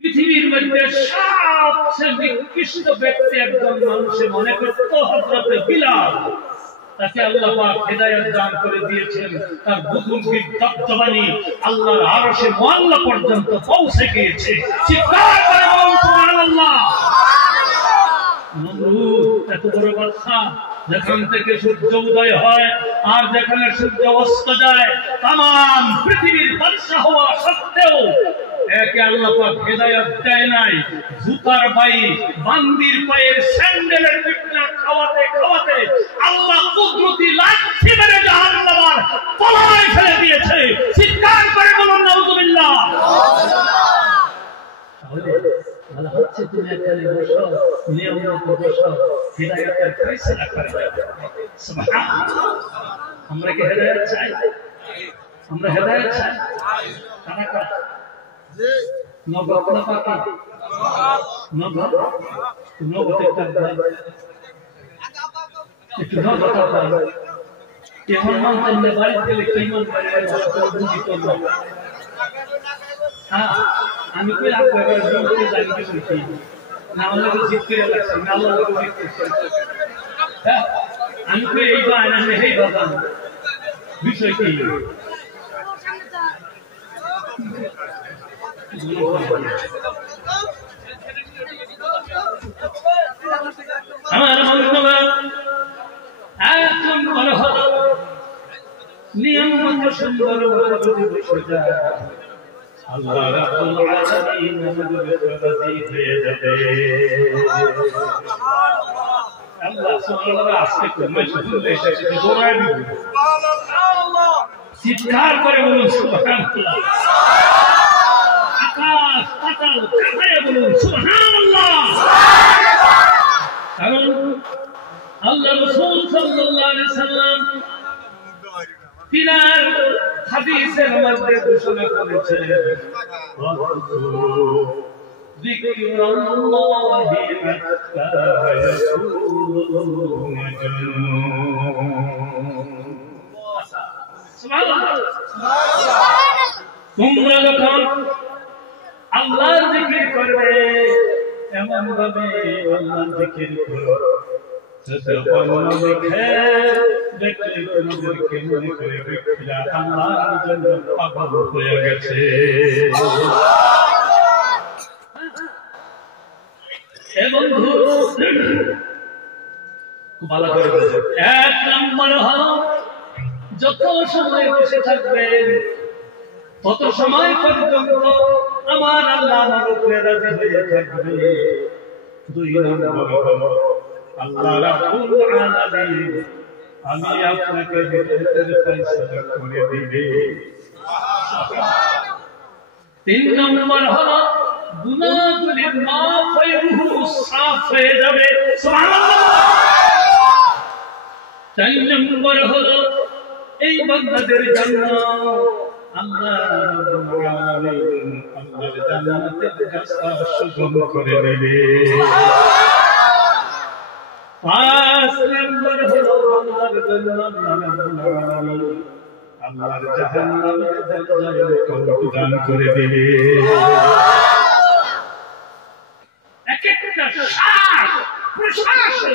পৃথিবীর মধ্যে সবচেয়ে নিকৃষ্ট ব্যক্তি একজন মানুষে মনে করত হযরত বিলাল। তাকে আল্লাহ পাক হেদায়েত দান করে দিয়েছেন। তার বুজুর্গের দবদবানি আল্লাহর আরশে মুআল্লা পর্যন্ত পৌঁছে গিয়েছে। চিৎকার করে বলুন সুবহানাল্লাহ। নমরুদ এত বড় বাদশা, যেখান থেকে সূর্য উদয় হয় আর যেখানে সূর্য অস্ত যায়, তাম পৃথিবীর বাদশা হওয়া সত্ত্বেও একে আল্লাহ পাক হেদায়েত দেয় নাই। জুতার বাই বান্দির পায়ের স্যান্ডেলের পিঠা খাওয়াতে খাওয়াতে আল্লাহ কুদরতি লাঠি মেরে জাহান্নামের তলায় ফেলে দিয়েছে। চিৎকার করে বলুন নাউযুবিল্লাহ। বলা হচ্ছে তুমি এখানে বসো, নিয়ম মতো বসো, হিদায়াতের ফয়সালা করে দাও। সুবহানাল্লাহ। আমরা কি হেদায়েত চাই? আমরা হেদায়েত চাই। কারা কারা? জি। নগদ না পাকি? নগদ। নগদ একটা দাও। একটু নগদ দাও। এখন মানতে বাড়ি গেলে কি মন করে ভালো করে বুঝি করব। হ্যাঁ, আমি কই আপনাকে বলতে জানি কি না, আমরা জিত করে লাগছে না, আল্লাহ জিত করছে। হ্যাঁ, আমি কই এই বায়না আমি এই বাবা বিষয় কি আমার বন্ধুরা এক নম্বর হলো নিয়ম মতো সুন্দর যদি বসে যায় আল্লাহ রাব্বুল আলামিন আমাদের রাজি হয়ে যাবে। আল্লাহ সুবহানাল্লাহ আজকে কোমে শুনতে এসেছে দৌড়ায় দিব। সুবহানাল্লাহ। চিৎকার করে বলুন সুবহানাল্লাহ। আকাশ পাতাল কাঁপায় বলুন সুবহানাল্লাহ। কারণ আল্লাহ রাসূল সাল্লাল্লাহু আলাইহি সাল্লাম তিনার হাদিসের মধ্যে ঘোষণা করেছেন যিকরুল্লাহি মাক্কা ইয়াকুলুন সুবহানাল্লাহ। তোমরা যখন আল্লাহর জিকির করবে এমন ভাবে আল্লাহর জিকির করো পাগল হয়ে গেছে। এক নম্বর হল যত সময় বসে থাকবেন তত সময় পর্যন্ত আমার আল্লাহ আমার উপরে রাজি হয়ে থাকবে। দুই নম্বর হল আল্লাহ রাব্বুল আলামিন আমি আপনাকে হেদায়েতের ফয়সালা করে দিবে। তিন নম্বর হলো গুনাহগুলি মাফ হয়ে রূহ সাফ হয়ে যাবে। সুবহানাল্লাহ। চার নম্বর হলো এই বান্দাদের জন্য আল্লাহ রাব্বুল আলামিন আল্লাহর জান্নাতের রাস্তা সুগম করে দেবে। পাঁচ নম্বর হলো আল্লাহর জন্য আল্লাহর জাহান্নামের দরজায় প্রদান করে দেবে। এক একটা শ্বাস প্রশ্বাসে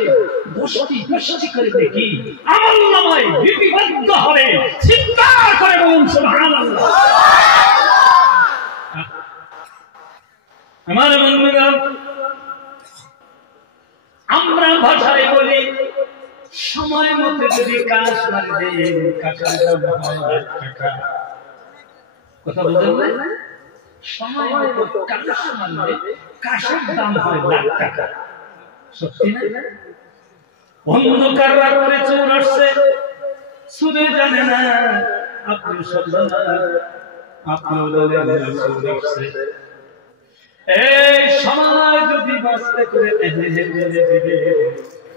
বসতি বসতি করে দেখি আমলনামায় লিপিবদ্ধ হবে। চিৎকার করে বলুন সুবহানাল্লাহ। আমার বন্ধুরা আমরা ভাষায় বলি সময় মতো যদি কাজ মারবে কাজের দাম হয় লাখ টাকা। কথা বুঝলেন না? সময় মতো কাজ মারবে কাজের দাম হয় লাখ টাকা। সত্যি না? অন্ধকার রাতে চোর আসছে, শুধু জানে না আপনি সন্ধান আপনি চোর আসছে। এই সময় যদি বাঁচতে করে দিবে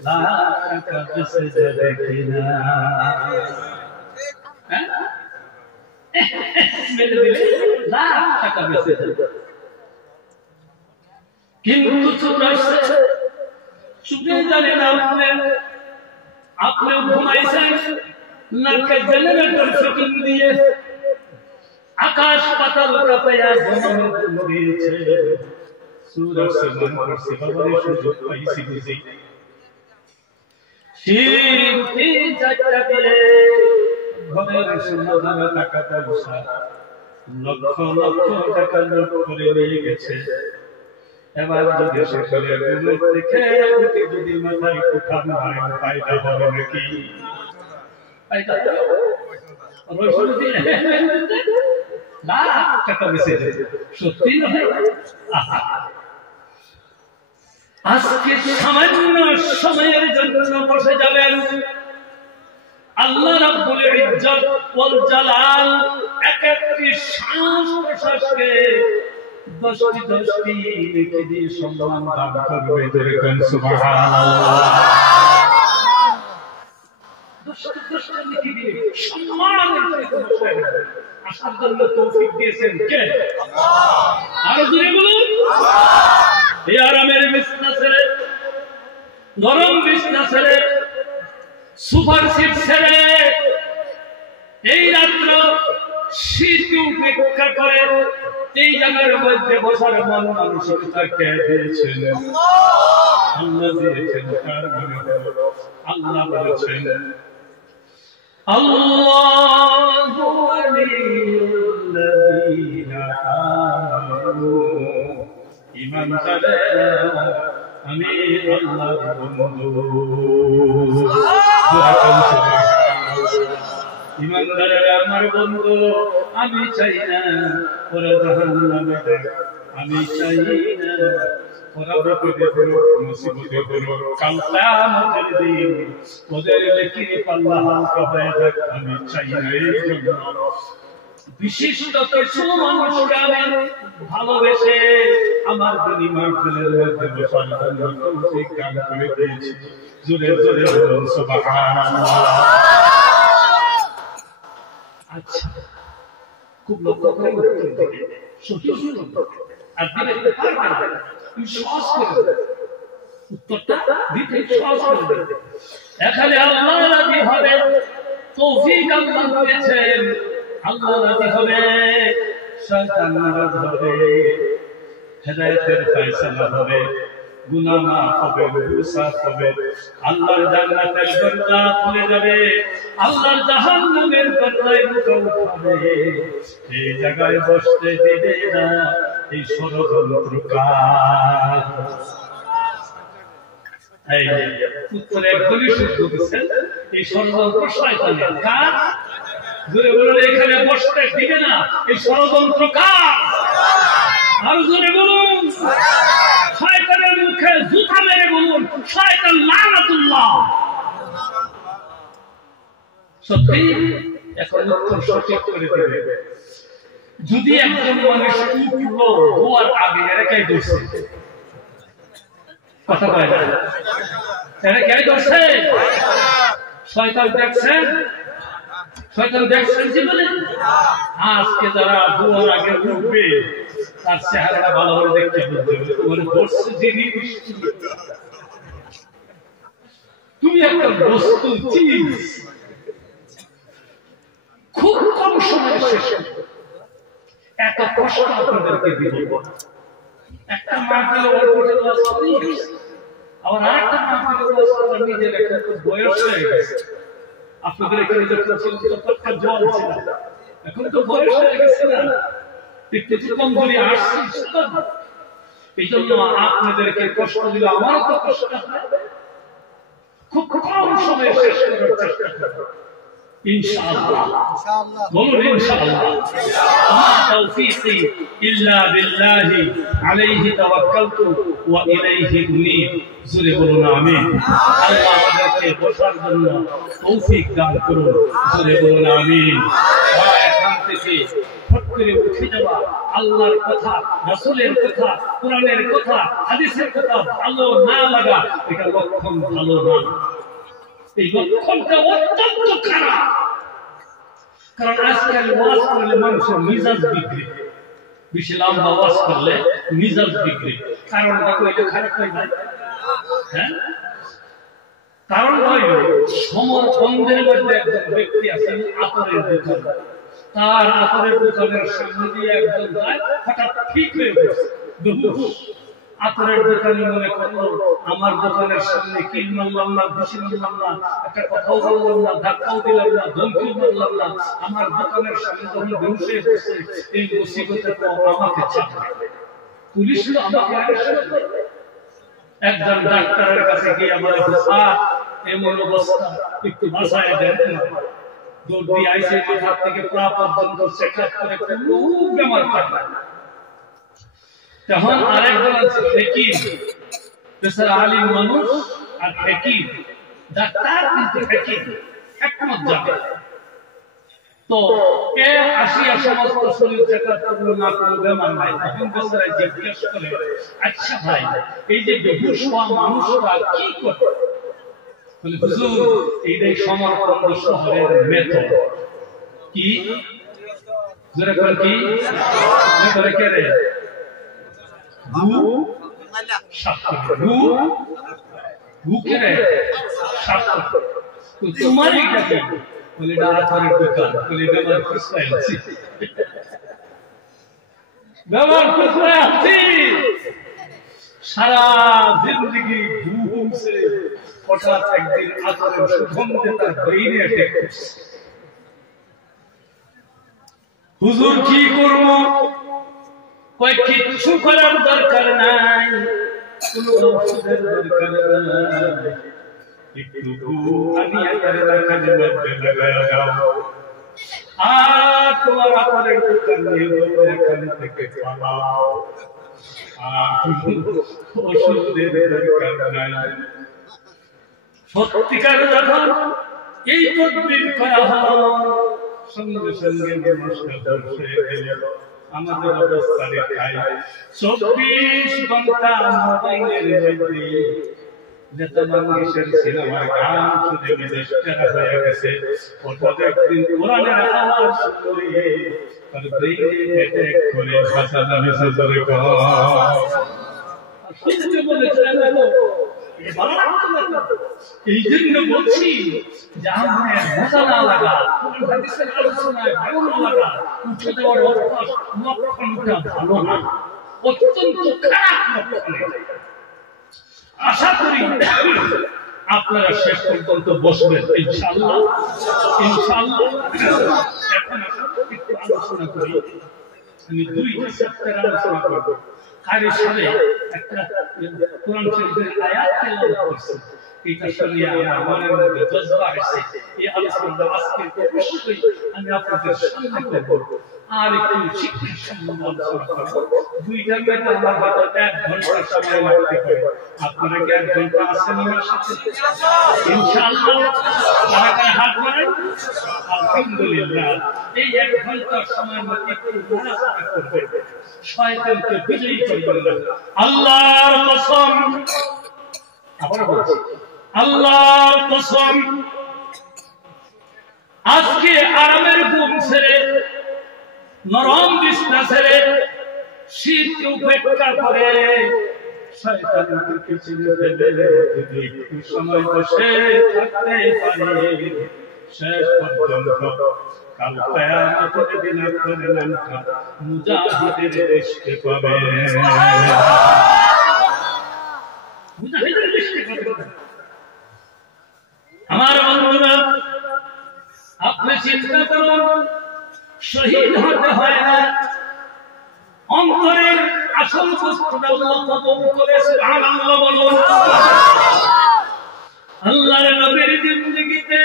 লাখ টাকা বেঁচে যাবে কিনা? মেরে দিলে লাখ টাকা বেঁচে যাবে। কিন্তু চোর আসছে, চুপে জানে না আপনিও ঘুমাইছেন নাকে জেনারেটর ফিটিং দিয়ে আকাশ পাতাল কাঁপাইয়া ঘুমিয়েছে। সূরা সমান করছে বাবারে সুযোগ পাইছি বুঝি শিরকি জায়গা দিয়ে ঘরের সুন্দর টাকা পয়সা লক্ষ লক্ষ টাকা লুট করে নিয়ে গেছে এবার যদি সেখানে গুলো দেখে যদি মাথায় কোঠা মারে ফায়দা হবে নাকি ফায়দা রসুল দিয়ে না টাকা বেঁচে যায় সত্যি নয় আজকে সামান্য সময়ের জন্য বসে যাবেন আল্লাহ রাব্বুল ইজ্জত ওয়াল জালাল এক একটি শ্বাস প্রশ্বাসকে 10টি নেকি দিয়ে সম্মান দান করবে দেখেন সুবহানাল্লাহ 10টি নেকি দিয়ে সম্মানের সহিত আসার জন্য তৌফিক দিয়েছেন কে আল্লাহ আর জোরে বলুন আল্লাহ এই আরামের বিছনা ছেড়ে নরম বিছনা ছেড়ে সুপার সিট ছেড়ে এই রাত্র শীত উপেক্ষা করে এই জায়গার মধ্যে বসার মন মানসিকতা কে দিয়েছেন আল্লাহ দিয়েছেন তার মানে আল্লাহ বলেছেন আল্লাহু ওয়ালিয়ুল্লাযীনা আমানু ইমানদারেরা আমি আল্লাহর বন্ধু ইমানদারেরা আমার বন্ধু আমি চাই না ওরা জাহান্নামে যাক আমি চাই না ওরা বিপদে পড়ুক মুসিবতে পড়ুক কাল কিয়ামতের দিন ওদের লেখির পাল্লা হালকা হয়ে যাক আমি চাই না এই জন্য বিশিষ্ট কিছু মানুষকে আমি ভালোবেসে আমার দিনী মাহফিলের মধ্যে বসার জন্য তৌফিক দান করে দিয়েছি জোরে জোরে বলুন সুবহানাল্লাহ আচ্ছা খুব লক্ষ্য করে সত্যি আর দিলে পারবে না বিশ্বাস করে উত্তরটা দিতে বিশ্বাস করে এখানে আল্লাহ রাজি হবে তৌফিক আল্লাহ দিয়েছেন আল্লাহ রাজি হবে শয়তান নারাজ হবে হেদায়েতের ফয়সালা হবে গুনাহ মাফ হবে গুসাফ হবে আল্লাহর জান্নাতের দরজা খুলে যাবে আল্লাহর জাহান্নামের দরজায় উঠাবে এই জায়গায় বসতে দিবে না এই ষড়যন্ত্রকার এই উত্তরে একদমই শুদ্ধ দিচ্ছেন এই ষড়যন্ত্র শয়তানের কাজ জোরে বলুন এখানে বসতে দিবে না এই ষড়যন্ত্রকার আর জোরে বলুন শয়তানের মুখে জুতা মেরে বলুন শয়তান লানাতুল্লাহ সত্যি এখন উত্তর সঠিক করে দেবে যদি একজন মানুষ উঠলো হওয়ার আগে এরাকাই দোষে কথা বলে না এরাকাই দোষে শয়তান দেখছেন শয়তান দেখছেন জীবনে আজকে যারা দুয়ার আগে উঠবে তার চেহারাটা ভালো করে দেখতে হবে তোমার দোষে জিনিস তুমি একটা বস্তু চিজ খুব কম সময় শেষ এত কষ্ট আপনাদেরকে দিব একটা মাহফিলে আবার আরেকটা মাহফিলে নিজের একটা বয়স হয়ে গেছে আপনাদের এখানে যতটা জল ছিল এখন তো বয়স হয়ে গেছে না একটু কমজোরি আসছে এই জন্য আপনাদেরকে কষ্ট দিলে আমারও তো কষ্ট খুব কম সময়ে শেষ করার চেষ্টা করব ইনশাআল্লাহ বলুন ইনশাআল্লাহ মা তাওফীকি ইল্লা বিল্লাহি আলাইহি তাওয়াক্কালতু ওয়া ইলাইহি উনীব জোরে বলুন আমিন আল্লাহ আমাদেরকে বসার জন্য তৌফিক দান করুন জোরে বলুন আমিন এখান থেকে ফট করে উঠে যাওয়া আল্লাহর কথা রাসূলের কথা কোরআনের কথা হাদিসের কথা ভালো না লাগা এটা লক্ষণ ভালো না এই লক্ষণটা অত্যন্ত খারাপ কারণ আজকাল ওয়াজ করলে মানুষের মিজাজ বিগড়ে বেশি লম্বা ওয়াজ করলে মিজাজ বিগড়ে কারণটা কইলে খারাপ হয়ে যায় হ্যাঁ কারণ হইল সমরকন্দের মধ্যে একজন ব্যক্তি আছেন আতরের দোকান তার আতরের দোকানের সামনে দিয়ে একজন যায় হঠাৎ ঠিক হয়ে গেছে আতরের দোকানি মনে করলো আমার দোকানের সামনে কিল মারলাম না, ঘুষি মারলাম না, একটা কথাও বললাম না, ধাক্কাও দিলাম না, ধমকিও মারলাম না, আমার দোকানের সামনে যখন ধ্বংসে এসেছে এই মুসিবতে তো আমাকে চাপবে, পুলিশ তো আমাকে আরেস্ট করবে। একজন ডাক্তারের কাছে গিয়ে আমার স্যার এমন অবস্থা, একটু বাসায় দেন না। দৌড় দিয়ে আইসে মাথা থেকে পা পর্যন্ত চেকআপ করে খুব বেমার পায়। তখন আরেকজন আছে ফকির, বেচারা আলিম মানুষ আর ফকির, ডাক্তার কিন্তু ফকির একমত যাবে। তো এ আসিয়া সমস্ত শরীর চেকআপ করলো, না কোনো বেমার নাই। তখন বেচারা জিজ্ঞেস করে, আচ্ছা ভাই, এই যে বেহুশ হওয়া মানুষরা কি করে? বলে হুজুর, এইটাই সমরকন্দ শহরের মেথড। কি জোরে করে কি করে কে রে? তোমারই বলে আতরের দোকান, বলে ব্যবহার খুচরায় আছি, ব্যবহার খুচরায় আছি। সারা জিন্দগি ঘুম ছেড়ে হঠাৎ একদিন আতরের সুগন্ধে তার ব্রেইনে অ্যাটাক করছে। হুজুর কি করব? কয় কিচ্ছু করার দরকার নাই, কোনো ওষুধের দরকার নাই, একটু পানি আতরের কাজে মধ্যে লাগায়া দাও, আর তোমার আতরের দোকান নিয়ে এখান থেকে পালাও, আর ওষুধের দরকার নাই। সত্যিকার যখন এই তদবির করা হয়, সঙ্গে সঙ্গে মানুষটা দর্শে গেল। আমাদের অবস্থা দেখায় 24 ঘন্টা মোবাইলের মধ্যে যেটা মানুষের সিনেমার গান শুনে বিদেশ টাকা হয়ে গেছে। হঠাৎ একদিন কোরআনের আওয়াজ শুনে তার ব্রেইনে অ্যাটাক করে ভাষা নামে সরে শুনতে বলেছিলেন। এই জন্য বলছি যে আমাদের মজা না লাগা, হাদিসের আলোচনায় ভালো না লাগা, উঠে দেওয়ার অভ্যাস লক্ষণটা ভালো না, অত্যন্ত খারাপ লক্ষণ। আশা করি আপনারা শেষ পর্যন্ত বসবেন ইনশাআল্লাহ। ইনশাআল্লাহ এখন একটু আলোচনা করি। আমি 2টা চ্যাপ্টার আলোচনা করব। কারি সালে একটা কোরআন শরীফের আয়াত তেলাওয়াত করছি, এটা শুনিয়ে আমার মনের মধ্যে জজবা এসেছে। এই আলোচনা আজকে অবশ্যই আমি আপনাদের সামনে করব, আর একটু শিক্ষা সম্বন্ধে আলোচনা করব। 2টার মধ্যে আমার হয়তো 1 ঘন্টা সময় লাগতে পারে। আপনারা কি 1 ঘন্টা আছেন আমার সাথে? ইনশাআল্লাহ। কারা কারা হাত বাড়ান? আলহামদুলিল্লাহ। এই 1 ঘন্টার সময়ের মধ্যে একটু নাড়াচাড়া করবে, শয়তানকে বিজয়ী করবেন। আল্লাহর কসম, আবার বলছি, আল্লাহর কসম, আজকে আরামের ঘুম ছেড়ে, নরম বিছনা ছেড়ে, শীতকে উপেক্ষা করে শয়তানকে পিছনে ফেলে যদি একটু সময় বসে থাকতে পারে, শেষ পর্যন্ত কাল কিয়ামতের দিন আপনার নামটা মুজাহিদের লিস্টে পাবে। মুজাহিদের লিস্টে পাবে। আমার বন্ধুরা, আপনি চিন্তা করুন, শহীদ হতে হয় না, অন্তরের আসল বস্তুটা আল্লাহ কবুল করে। সুবহানাল্লাহ বলুন। আল্লাহর নবীর জিন্দেগিতে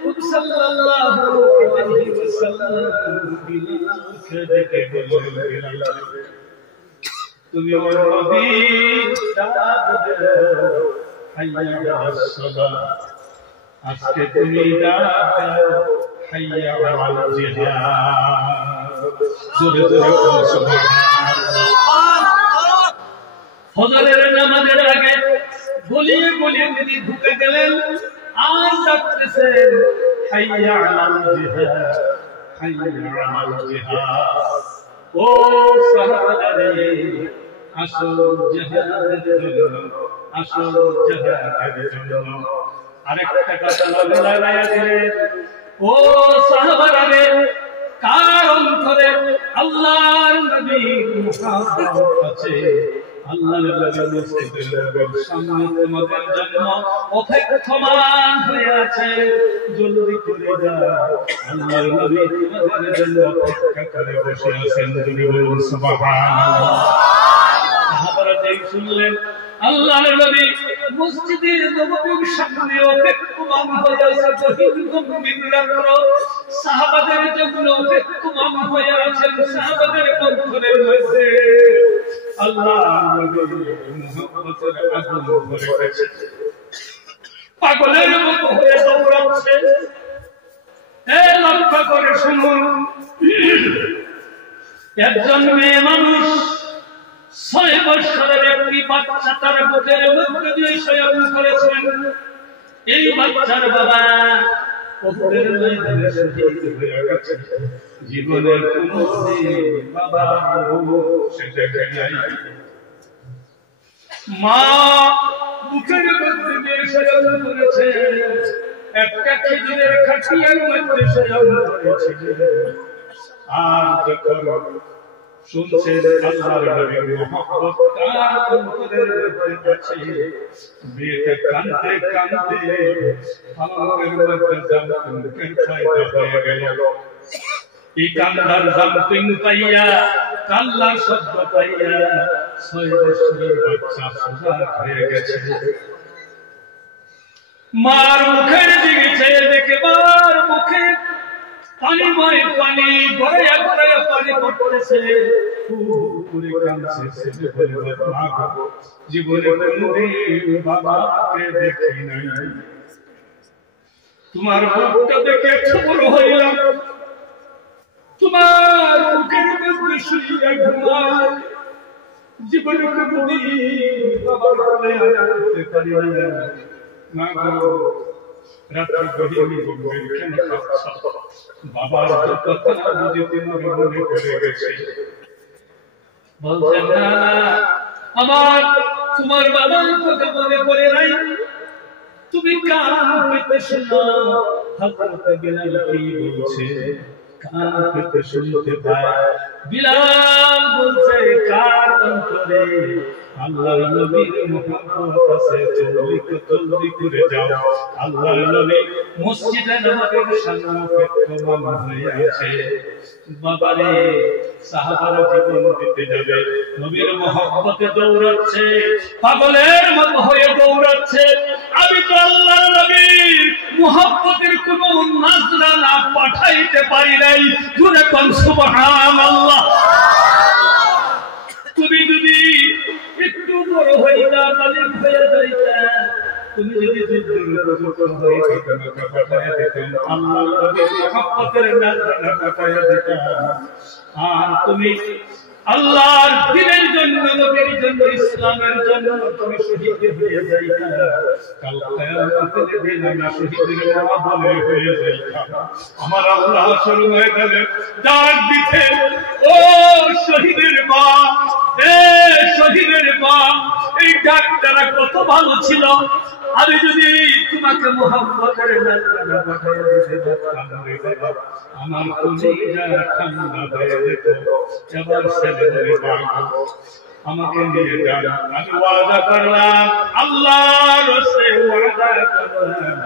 হুজুর সাল্লাল্লাহু আলাইহি ওয়াসাল্লাম বিলালকে ডেকে বললেন, তুমি আমার নবী, ডাক দাও, হাইয়া আলাস সালাত, আজকে তুমি ডাক দাও, হাইয়া আলাল জিহাদ। জোরে জোরে বলুন সুবহানাল্লাহ। ফজরের নামাজের আগে গলিয়ে গলিয়ে তিনি ঢুকে গেলেন, আর ডাকতেছেন, হাইয়া আলাল জিহাদ, হাইয়া আলাল জিহাদ। ও সাহাবারে, আসো জিহাদের জন্য, আসো জিহাদের জন্য। আরেকটা কথা লাগায়া দিলেন, ও সাহাবারে, কার অন্তরে আল্লাহর নবী মুহাম্মদ আছে, আল্লাহর নবী মসজিদের সামনে তোমাদের জন্য অপেক্ষমান হয়ে আছে, জলদি করে যাও। আল্লাহর নবী তোমাদের জন্য অপেক্ষা করে বসে আছেন। বলুন সুবহানাল্লাহ। সাহাবারা যেই শুনলেন আল্লাহর নবী মসজিদের নববীর সামনে অপেক্ষমান হয়ে আছে, গভীর গম্ভীর রাত্র, সাহাবাদের জন্য অপেক্ষমান হয়ে আছেন। সাহাবাদের অন্তরের মধ্যে আল্লাহর নবী মুহাম্মদের আগুন ভরে গেছে, পাগলের মতো হয়ে দৌড়াচ্ছে। লক্ষ্য করে শুনুন, একজন মেয়ে মানুষ 6 বছরের একটি বাচ্চা তার বুকের মধ্যে দিয়ে শয়ন করেছেন। এই বাচ্চার বাবা কবরের ময়দানে শহীদ হয়ে গেছে। জীবনের কোনদিন বাবা সেটা দেখে নাই। মা বুকের মধ্যে দিয়ে শয়ন করেছে, একটা খেজুরের খাটিয়ার মধ্যে শয়ন করেছে। আর যখন শুনছেন আল্লাহর নবীর মুহাম্মদ তার অন্তরের মধ্যে আছে, মেয়েটা কাঁদতে কাঁদতে পালকের মধ্যে জামতিং পয়দা হয়ে গেল। এই কান্দার জামতিং পাইয়া, কান্নার শব্দ পাইয়া 6 বছরের বাচ্চা সোজা হয়ে গেছে। মার মুখের দিকে চেয়ে দেখে মার মুখে পানিময় পানি গড়াইয়া গড়াইয়া পানি পড়তেছে। জীবনে কোনদিন বাবাকে দেখি নাই, তোমার মুখটা দেখে খবর হইলাম, তোমার মুখের মধ্যে শুইয়া ঘুমায়। জীবনে কোনদিন বাবার কোলে আনতে পারি না গো। রাত্রি গভীর গভীর কেন খাচ্ছ? বাবার কথা বুঝে তোমার মনে পড়ে গেছে। বলছেন না আমার তোমার বাবার কথা মনে পড়ে নাই, তুমি কান পেতে শোনো হযরত বিলাল কি বলছে, কান পেতে শুনতে পায়। বিলাল বলছে কার অন্তরে আল্লাহর নবীর মুহাম্মদ আছে, জলদি করে যাও। আল্লাহর নবী মসজিদে নববীর সামনে অপেক্ষমান হয়ে আছে। বাবারে সাহাবারা জীবন দিতে যাবে, নবীর মুহাম্মদে দৌড়াচ্ছে, পাগলের মতো হয়ে দৌড়াচ্ছে। আমি তো আল্লাহর নবীর মুহাম্মদের কোনো নাজরানা পাঠাইতে পারি নাই। জোরে কোন সুবহানাল্লাহ। তুমি যদি একটু বড় হইতা, তালিম হয়ে যাইতা, তুমি যদি যুদ্ধের হয়ে তোমাকে পাঠাইয়া দিতেন, আল্লাহর নবীর মুহাম্মদের নাজরানা পাঠাইয়া দিতেন। আর তুমি আল্লাহর দ্বীনের জন্য, নবীর জন্য, ইসলামের জন্য তুমি শহীদ হয়ে যাইতা। কাল কিয়ামতের দিন আমি শহীদের মা বলে হয়ে যাইতা। আমার আল্লাহ হাসর ময়দানে ডাক দিতে, ও শহীদের মা, এ শহীদের মা। এই ডাকটা কত ভালো ছিল। আমি যদি তোমাকে মুহাম্মদের নাজরানা পাঠাইয়া দিতে পারতাম রে বাবা, আমার কলিজা ঠান্ডা হয়ে যেত। এবার ছেলে বাবা আমাকে নিয়ে যান। আমি ওয়াদা করলাম, আল্লাহর রাস্তে ওয়াদা করলাম,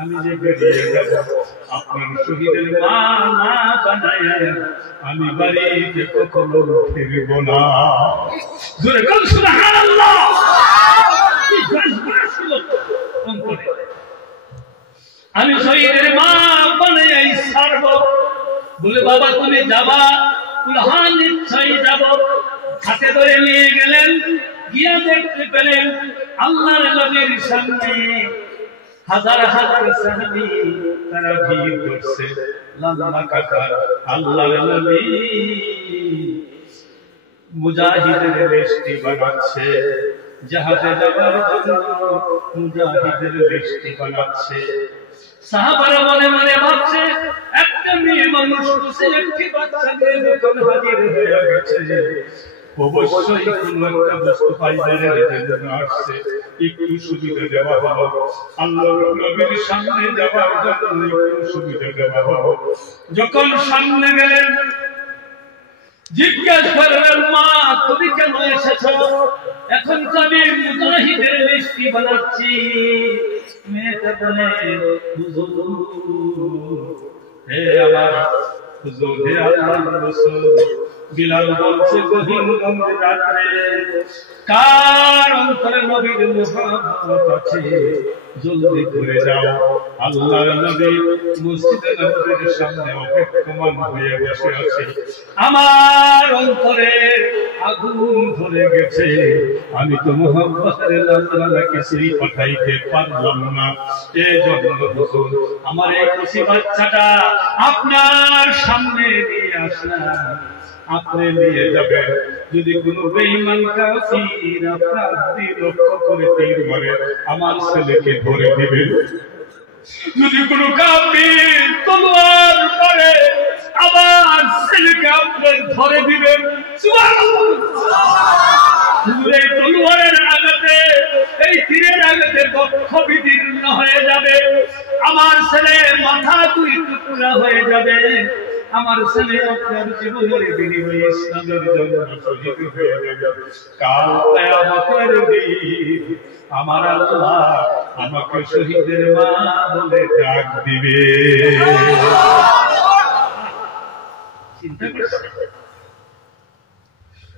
আমি যে বেরিয়ে যাব আপনার শহীদের মা না বানায়া আমি বাড়িতে কখনো ফিরব না। জোরে বল সুবহানাল্লাহ। কি জজবা ছিল অন্তরে। আমি শহীদের মা বানাই ছাড়ব বলে, বাবা তুমি যাবা? হ্যাঁ নিশ্চয়ই যাব। হাতে ধরে নিয়ে গেলেন, গিয়া দেখতে পেলেন আল্লাহর নবীর সামনে হাজার হাজার সাহাবী তারা ভিড় করছে। লাল্লা কাকার আল্লাহর নবী মুজাহিদের বেশটি বানাচ্ছে, জাহাজে যাওয়ার জন্য মুজাহিদের বেশটি বানাচ্ছে। সাহাবারা মনে মনে ভাবছে, একটা মেয়ে মানুষ বসে একটি বাচ্চাকে যখন হাজির হয়ে গেছে, অবশ্যই কোনো একটা বস্তু পাইবারের জন্য আসছে, একটু সুবিধা দেওয়া হলো। আল্লাহর নবীর সামনে যাওয়ার জন্য একটু সুবিধা দেওয়া হলো। যখন সামনে গেলেন, জিজ্ঞেস করলেন, মা তুমি কেন এসেছ? এখন তো আমি মুজাহিদের লিস্টি বানাচ্ছি। মেয়েটা বলে, হে আমার হুজুর, হে আল্লাহর রাসূল, বিলাল বলছে গহীন গম্ভীর রাতে কার অন্তরে নবীর মুহাব্বত আছে, জলদি করে যাও। আল্লাহর নবী মসজিদে নববীর সামনে অপেক্ষমান হয়ে বসে আছে। আমার অন্তরে আগুন ধরে গেছে, আমি তো মুহাব্বতের লালসালা কিছুই পাঠাইতে পারলাম না। এজন্য হুজুর আমার এই খুশি বাচ্চাটা আপনার সামনে নিয়ে আসলাম, আপনি নিয়ে যাবেন। যদি কোন বেঈমান কাফির আপনার দিল লক্ষ্য করে তীর মারে, আমার ছেলেকে ধরে দিবেন। যদি কোন কাফির তলোয়ার মারে, আমার ছেলেকে আপনি ধরে দিবেন। সুবহানাল্লাহ। তলোয়ারের আঘাতে, এই তীরের আঘাতে বক্ষ বিদীর্ণ হয়ে যাবে, আমার ছেলে মাথা দুই টুকরা হয়ে যাবে, আমার ছেলে আপনার জীবনের বিনিময়ে ইসলামের জন্য শহীদ হয়ে যাবে। কাল কিয়ামতের দিন আমার আল্লাহ আমাকে শহীদের মা বলে ডাক দিবে। চিন্তা করছেন?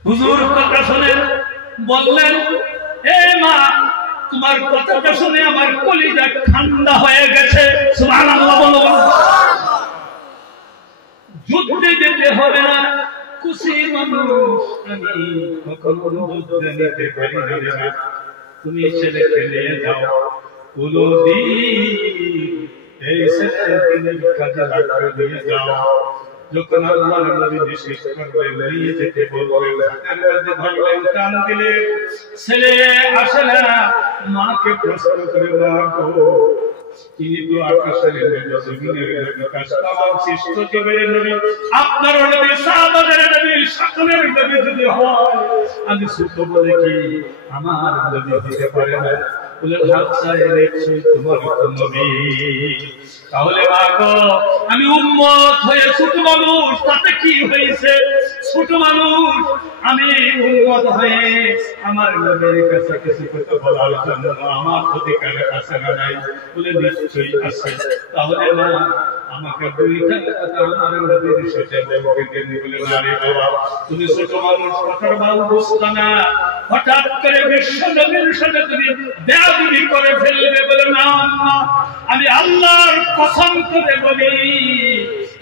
হুজুর কথা শুনেন, বললেন, এ মা তোমার কথাটা শুনে আমার কলিজা ঠান্ডা হয়ে গেছে। সুবহানাল্লাহ বলুন। যুদ্ধে যেতে হবে না, খুশি মানুষ আমি কখনো যুদ্ধে নিতে পারি না, তুমি ছেলেকে নিয়ে যাও। এই ছেলের কাজে লাগবে, নিয়ে যাও। যখন আল্লাহর নবী নিষেধ করলেন, নিয়ে যেতে বললেন, ধরলেন, টান দিলেন, ছেলে আসে না। মাকে প্রশ্ন করে, মা গো, তিনি তো আকাশের নবী, জমিনের নবী, কাসমান সৃষ্ট জীবের নবী, আপনার নবী, সাহাবাদের নবী, সকলের নবী যদি হয়, আমি ছোট বলে কি আমার নবী হতে পারে না? বলে আচ্ছা, নিশ্চয়ই তোমার নবী। তাহলে মা গো, আমি উম্মত হয়ে ছোট মানুষ, তাতে কি হয়েছে? ছোট মানুষ আমি উম্মত হয়ে আমার নবীর কাছে কিছু কথা বলার জন্য আমার অধিকার আছে না নাই? বলে নিশ্চয়ই আছে। তাহলে মা আমাকে দুইটা কথা আমার নবীর সাথে বলতে দেন। বলে না রে বাবা, তুমি ছোট মানুষ, কথার বাল বুঝতা না, হঠাৎ করে বিশ্ব নবীর সাথে তুমি বেয়াদবি করে ফেলবে। বলে না আম্মা, আমি আল্লাহর কসম করে বলি,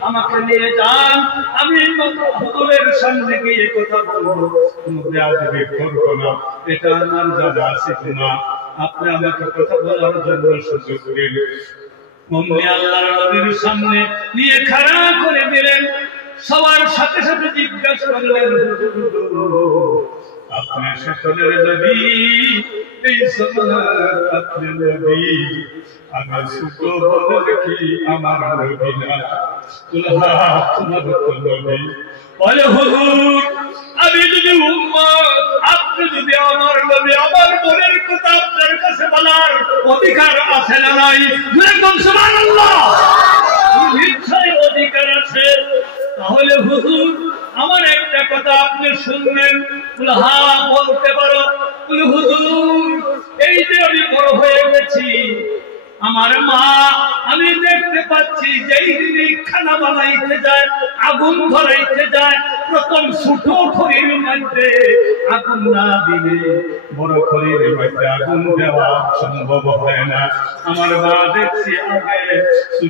আমাকে নিয়ে যান, আমি হুজুরের সামনে গিয়ে কথা বলবো, কোনো বেয়াদবি করবো না, এটা আমার জানা আছে না। আপনি আমাকে কথা বলার জন্য সুযোগ দিন। মম্মি আল্লাহর নবীর সামনে নিয়ে খাড়া করে দিলেন। সবার সাথে সাথে জিজ্ঞাসা করলেন, আপনি সকলের নবী, এই সমাজ আপনি নবী, আমি ছোট বলে কি আমার নবী না? তোমার তো নবী। বলে হুজুর, আমি যদি উম্মত, আপনি যদি আমার নবী, আমার মনের কথা আপনার কাছে বলার অধিকার আছে না নাই? সুবহানাল্লাহ। নিশ্চয় অধিকার আছে। তাহলে হুজুর আমার একটা কথা আপনি শুনবেন? বলে হ্যাঁ বলতে পারো। বলে হুজুর, এই যে আমি বড় হয়ে গেছি, আমার মা আমি দেখতে পাচ্ছি যেই দিনই খানা বানাইতে যায়, আগুন ধরাইতে যায়, প্রথম ছোট খড়ির মধ্যে আগুন না দিলে বড় খড়ির মধ্যে আগুন দেওয়া সম্ভব হয় না। আমার মা দেখছি আগে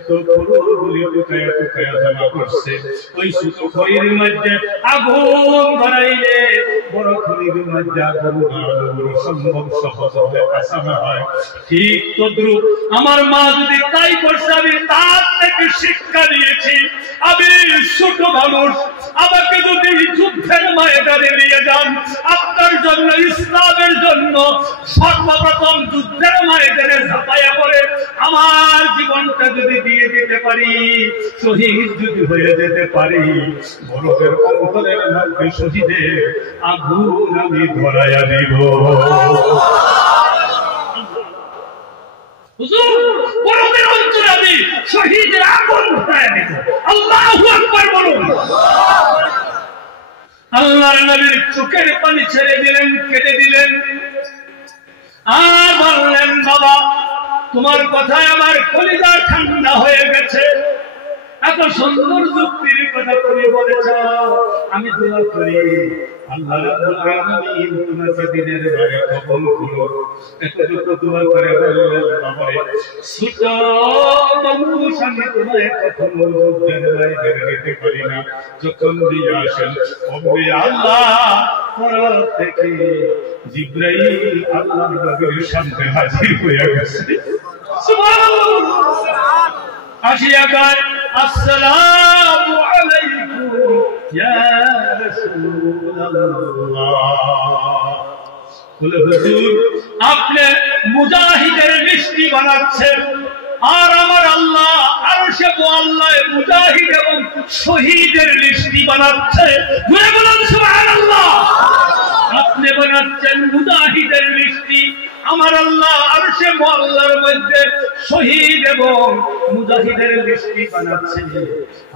ছোট খড়গুলি টুকাইয়া টুকাইয়া জমা করছে, ওই ছোট খড়ির মধ্যে আগুন ধরাইলে বড় খড়ির মধ্যে আগুন দেওয়া সম্ভব, সহজ হবে, আসান হয়। ঠিক তদ্রুপ আমার মা যদি তাই করছে, আমি তার থেকে শিক্ষা নিয়েছি। আমি ছোট মানুষ, আমাকে যদি যুদ্ধের ময়দানে নিয়ে যান, আপনার জন্য, ইসলামের জন্য সর্বপ্রথম যুদ্ধের ময়দানে ঝাঁপাইয়া পড়ে আমার জীবনটা যদি দিয়ে দিতে পারি, শহীদ যদি হয়ে যেতে পারি, বরফের অন্তরের মধ্যে শহীদের আগুন আমি ধরাইয়া দিব। হুজুর, বরফের অন্তরে আমি শহীদের আগুন ধরাইয়া দিব। আল্লাহু আকবার বলুন। আল্লাহর নবীর চোখের পানি ছেড়ে দিলেন, কেটে দিলেন, আর বললেন বাবা তোমার কথায় আমার কলিজা ঠান্ডা হয়ে গেছে, এত সুন্দর যুক্তির কথা তুমি বলেছ, আমি দোয়া করি আল্লাহ রাব্বুল আলামিন তোমাকে দিনের বারে কবুল করুন। এতটুকু দোয়া করে বললেন বাবারে ছোট মানুষ আমি তোমায় কখনো যুদ্ধের ময়দানে যেতে পারি না, যখন দিয়ে আসেন অমনি আল্লাহ পরম থেকে জিবরাইল আল্লাহর নবীর সামনে হাজির হয়ে গেছে। সুবহানাল্লাহ। আসিয়া গায় আসসালামু আলাইকুম ইয়া রাসূলুল্লাহ। বলে হুজুর আপনি মুজাহিদের মিষ্টি বানাচ্ছেন, আর আমার আল্লাহ আরশে মুআল্লায় মুজাহিদ এবং শহীদের লিস্টি বানাচ্ছে। বলে বলুন সুবহানাল্লাহ। আপনি বানাচ্ছেন মুজাহিদের লিস্টি, আমার আল্লাহ আরশে মুআল্লার মধ্যে শহীদ এবং মুজাহিদের লিস্টি বানাচ্ছে।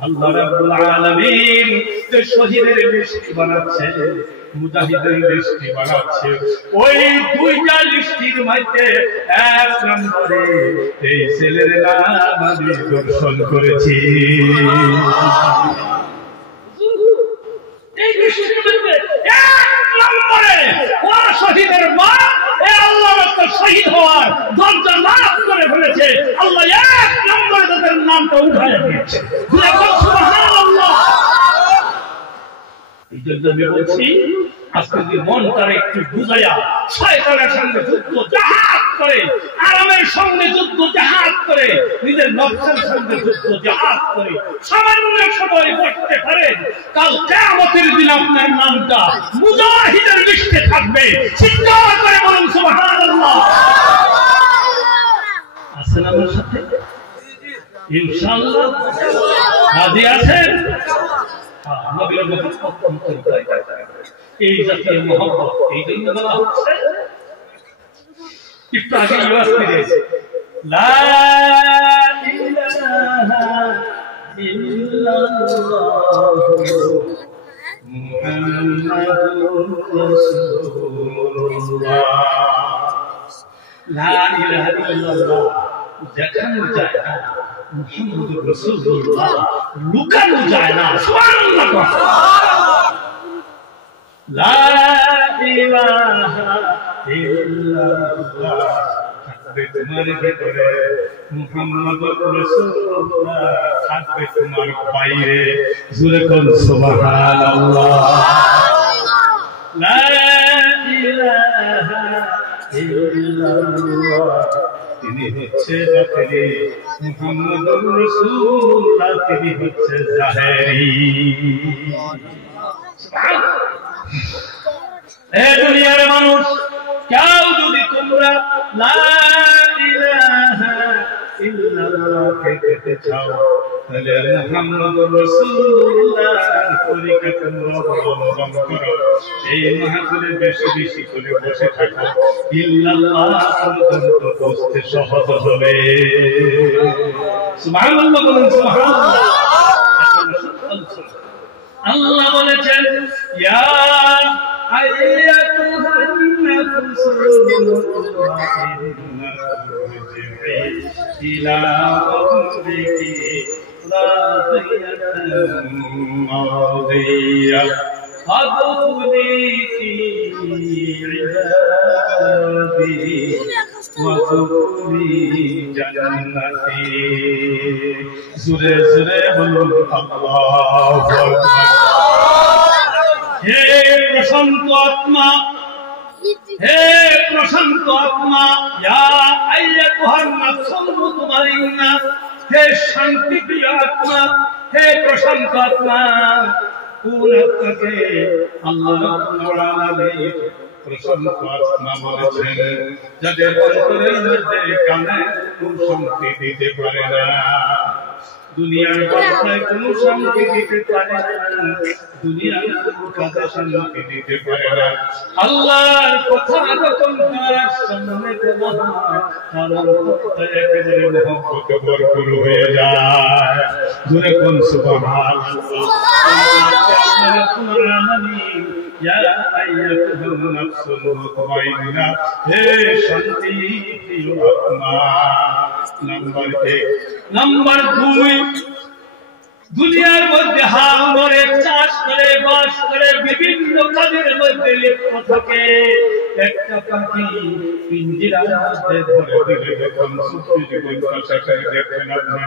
আল্লাহ রাব্বুল আলামিন যে শহীদের লিস্টি বানাচ্ছে, মুজাহিদের লিস্টি বানাচ্ছে, ওই দুইটা লিস্টির মধ্যে এক নম্বরে এই ছেলের নাম আমি দর্শন করেছি। এই লিস্টির মধ্যে এক নম্বরে ওরা শহীদের মা আল্লাহর রাস্তায় শহীদ হওয়ার দরজা লাভ করে ফেলেছে। আল্লাহ এক নম্বরে তাদের নামটা উঠায় দিয়েছে। সুবহানাল্লাহ। এই জন্য আমি বলছি আজকে যদি মনটার একটু বুঝাইয়া শয়তানের সঙ্গে যুদ্ধ জাহাজ করে, আরামের সঙ্গে যুদ্ধ জাহাজ করে, নিজের নফসের সঙ্গে যুদ্ধ জাহাজ করে সামান্য সময় করতে পারেন, কাল কিয়ামতের দিন আপনার নামটা মুজাহিদের লিস্টে থাকবে। চিৎকার করে বলুন সুবহানাল্লাহ। আছেন আমার সাথে ইনশাআল্লাহ? রাজি আছেন? নবীর মহব্বত এই জাতীয় মহব্বত, এই জন্য বলা হচ্ছে একটু আগে ইউয়াজ করেছে লা ইলাহা ইল্লাল্লাহু মুহাম্মাদুর রাসূলুল্লাহ। লা ইলাহা ইল্লাল্লাহ দেখানো যায় না, মুহাম্মাদুর রাসূলুল্লাহ লুকানো যায় না। সুবহানাল্লাহ। লা ইলাহা ইল্লাল্লাহ থাকবে তোমার ভিতরে, মুহাম্মাদুর রাসূলুল্লাহ থাকবে তোমার বাইরে। জোরে কোন সুবহানাল্লাহ। লা ইলাহা ইল্লাল্লাহ তিনি হচ্ছে বাতিনি, মুহাম্মাদুর রাসূলুল্লাহ তিনি হচ্ছে জাহেরি। এ দুনিয়ার মানুষ কেউ যদি তোমরা লা ইলাহা ইল্লাল্লাহ পেতে চাও, তাহলে মুহাম্মাদুর রাসূলুল্লাহর তরিকা তোমরা অবলম্বন করো। এই মাহফিলে বেশি বেশি করে বসে থাকো, ইল্লাল্লাহ পর্যন্ত পৌঁছতে সহজ হবে। সুবহানাল্লাহ বলুন সুবহানাল্লাহ। আল্লাহ বলেছেন ইয়া আইয়াতুহান নাফসুল মুতমাইন্নাতুরজি'i ইলা রাব্বিকি রাদিয়াতান মারদিয়া ফাদখুলি ফি ইবাদি ওয়াদখুলি জান্নাতি। জোরে জোরে বলুন আল্লাহু আকবার। হে প্রশান্ত আত্মা, হে প্রশান্ত আত্মা, ইয়া আইয়াতুহান নাফসুল মুতমাইন্না, হে শান্তিপ্রিয় আত্মা, হে প্রশান্ত আত্মা। কোন আত্মাকে আল্লাহ রাব্বুল আলামিন প্রশান্ত আত্মা বলেছেন? যাদের অন্তরের মধ্যে কানে কোন শান্তি দিতে পারে না, দুনিয়ার কথায় কোনো শান্তি দিতে পারে না, দুনিয়ার কোনো কাজে শান্তি দিতে পারে না। আল্লাহর কথা যখন তার সামনে বলা হয়, তার অন্তরটা একেবারে মহব্বতে ভরপুর হয়ে যায়। জোরে কোন সুবহানাল্লাহ। ইয়া আইয়াতুহান নাফসুল মুতমাইন্নাহ, হে শান্তি প্রিয় আত্মা। নাম্বার 1। নাম্বার 2, দুনিয়ার মধ্যে হাল ধরে চাষ করে বাস করে বিভিন্ন কাজের মধ্যে লিপ্ত থাকে। একটা পাখি পিঞ্জিরার মধ্যে ধরে দিলে যখন 24 ঘন্টা সেখানে দেখবেন আপনি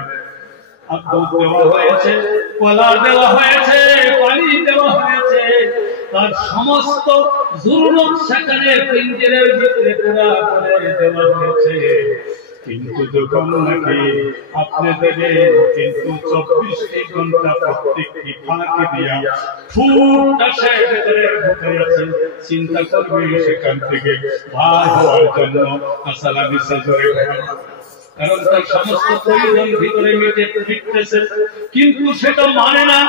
আদর দেওয়া হয়েছে, কলা দেওয়া হয়েছে, পানি দেওয়া হয়েছে, তার সমস্ত জরুরত সেখানে পিঞ্জিরার ভিতরে পুরা করে দেওয়া হয়েছে। কিন্তু যখন নাকি আপনি দেখেন কিন্তু 24 ঘন্টা প্রত্যেকটি ফাঁকি দিয়া ফুটটা সে ভেতরে ঢুকে আছে, চিন্তা করবে সেখান থেকে বার হওয়ার জন্য আসসালামি সাজরে, কারণ তার সমস্ত প্রয়োজন ভিতরে মিটে ফিরতেছে। কিন্তু সেটা মানে না,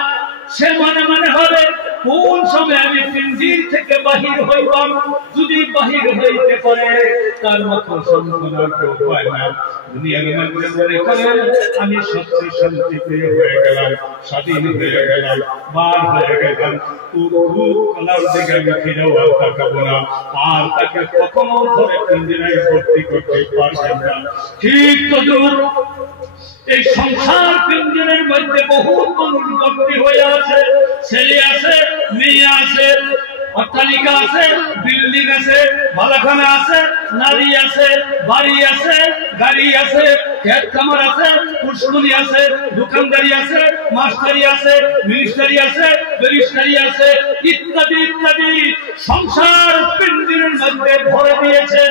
সে মানে হবে কোন সময় আমি পিঞ্জির থেকে বাহির হইবাম। যদি বাহির হইতে পারে তার মতো সম্পূর্ণ কেউ পায় না। দুনিয়ার মধ্যে মনে করেন আমি সত্যি শান্তি পেয়ে হয়ে গেলাম, স্বাধীন হয়ে গেলাম, বার হয়ে গেলাম, কলার দিকে আমি ফিরেও আর তাকাবো না, আর তাকে কখনো ধরে পিঞ্জিরায় ভর্তি করতে পারবেন না। ঠিক তো এই সংসার পিঞ্জরের মধ্যে বহু মানুষ ভর্তি হয়ে আছে, ছেলে আছে, মেয়ে আছে, অট্টালিকা আছে, বিল্ডিং আছে, বালাখানা আছে, নারী আছে, বাড়ি আছে, গাড়ি আছে, খেত খামার আছে, পুষ্করণী আছে, দোকানদারি আছে, মাস্টারি আছে, মিনিস্টারি আছে, ব্যারিস্টারি আছে, ইত্যাদি ইত্যাদি সংসার পিঞ্জরের মধ্যে ভরে দিয়েছে।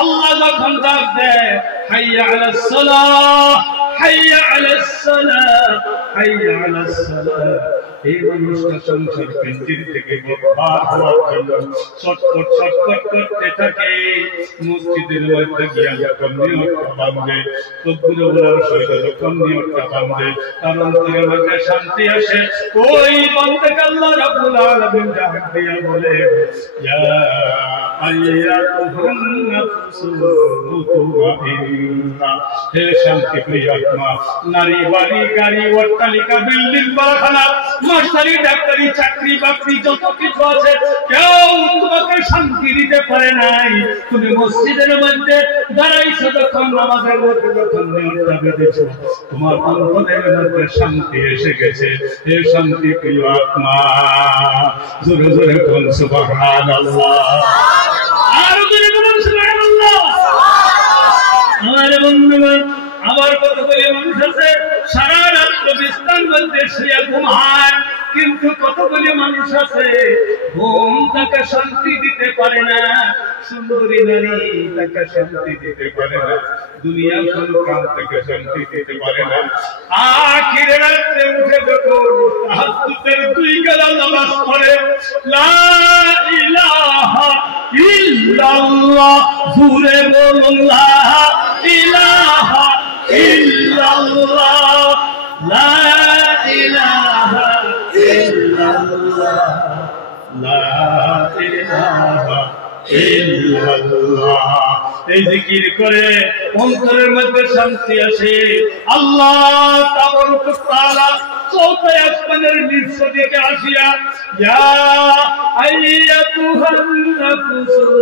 আল্লাহ যখন ডাক দেয় হাইয়া আলাস সালাহ, হাইয়া আলাস সালাহ, হাইয়া আলাস সালাহ, এই মানুষটা সংসার পিঞ্জির থেকে বার হওয়ার জন্য ছটফট ছটফট করতে থাকে। মসজিদের মধ্যে গিয়া যখন নিয়তটা বাঁধে, তকবীর বলার সহিত যখন নিয়তটা বাঁধে, তার অন্তরের মধ্যে শান্তি আসে। ওই বান্দাকে আল্লাহ রাব্বুল আলামিন ডাক দিয়া বলে, ইয়া আইয়াতুহান নাফসুল মুতমাইন্নাহ, হে শান্তি প্রিয় আত্মা, নারী বাড়ি গাড়ি অট্টালিকা বিল্ডিং বালাখানা মাস্টারি ডাক্তারি চাকরি বাকরি যত কিছু আছে কেউ তোমাকে শান্তি দিতে পারে নাই। তুমি মসজিদের মধ্যে দাঁড়াইছো যখন, নামাজের মধ্যে যখন নিয়তটা বেঁধেছো, তোমার অন্তরের মধ্যে শান্তি এসে গেছে। এই শান্তি প্রিয় আত্মা, জোরে জোরে বলুন সুবহানাল্লাহ, আরো জোরে বলুন সুবহানাল্লাহ। আমার বন্ধুগণ, আমার কথা বলে মানুষ আছে সারা রাত বিস্তার মধ্যে শুয়ে ঘুমায়, কিন্তু কতগুলি মানুষ আছে ঘুম তাকে শান্তি দিতে পারে না, সুন্দরী নারী তাকে শান্তি দিতে পারে না, দুনিয়া কোন কাম তাকে শান্তি দিতে পারে না। আখিরে রাতে উঠে যখন তাহাজ্জুদের 2 কালা নামাজ পড়ে, লা ইলাহা ইল্লাল্লাহ, জোরে বলুন লা ইলাহা ইল্লাল্লাহ, লা ইলাহা ইল্লাল্লাহ, লা ইলাহা ইল্লাল্লাহ, এই জিকির করে অন্তরের মধ্যে শান্তি আসে। আল্লাহ তাবারক ওয়া তাআলা চৌথা আসমানের নিচে দিকে আসিয়া, ইয়া আইয়াতুহান নাফসুল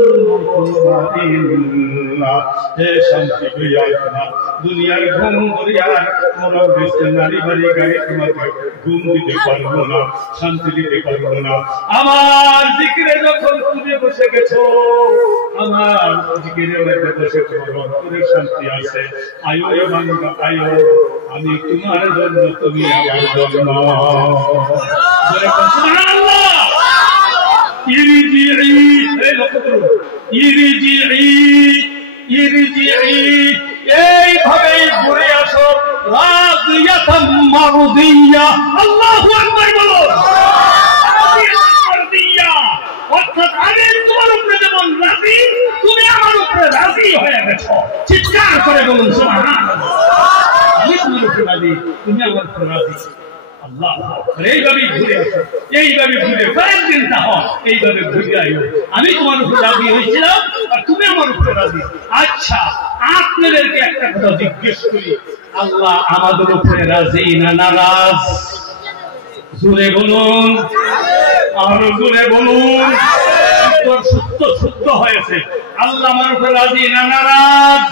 মুতমাইন্নাহ, হে শান্তি প্রিয় আত্মা, দুনিয়ার ঘুম দুনিয়ার কোনো বিশ্বে নারী বাড়ি গাড়ি তোমাকে ঘুম দিতে পারবো না, শান্তি দিতে পারবো না। আমার জিকিরে যখন তুমি বসে গেছো, আমার জিকিরে মধ্যে বসে তোমার অন্তরে শান্তি আছে। আয়ো এ বান্দা আয়ো, আমি তোমার জন্য, তুমি আমার জন্য। সুবহানাল্লাহ। ইরজিই, এই লক্ষ্য করুন, ইরজিই ইরজিই, এইভাবেই ঘুরে আসো, রাদিয়াতাম মারদিয়া। আল্লাহু আকবার বলো। অর্থাৎ আমি তোমার উপরে যেমন রাজি, তুমি আমার উপরে রাজি হয়ে গেছো। চিৎকার করে বলুন সুবহানাল্লাহ। আমি তোমার উপরে রাজি, তুমি আমার উপরে রাজি। আল্লাহ এইভাবে ঘুরে আসো, এইভাবে ঘুরে কয়েকদিন তাহলে এইভাবে ঘুরে আইও। আমি তোমার উপরে রাজি হয়েছিলাম আর তুমি আমার উপরে রাজি। আচ্ছা, আপনাদেরকে একটা কথা জিজ্ঞেস করি, আল্লাহ আমাদের উপরে রাজি না নারাজ? জোরে বলুন, আরো জোরে বলুন। সত্য শুদ্ধ হয়েছে। আল্লাহ আমার উপরে রাজি না নারাজ?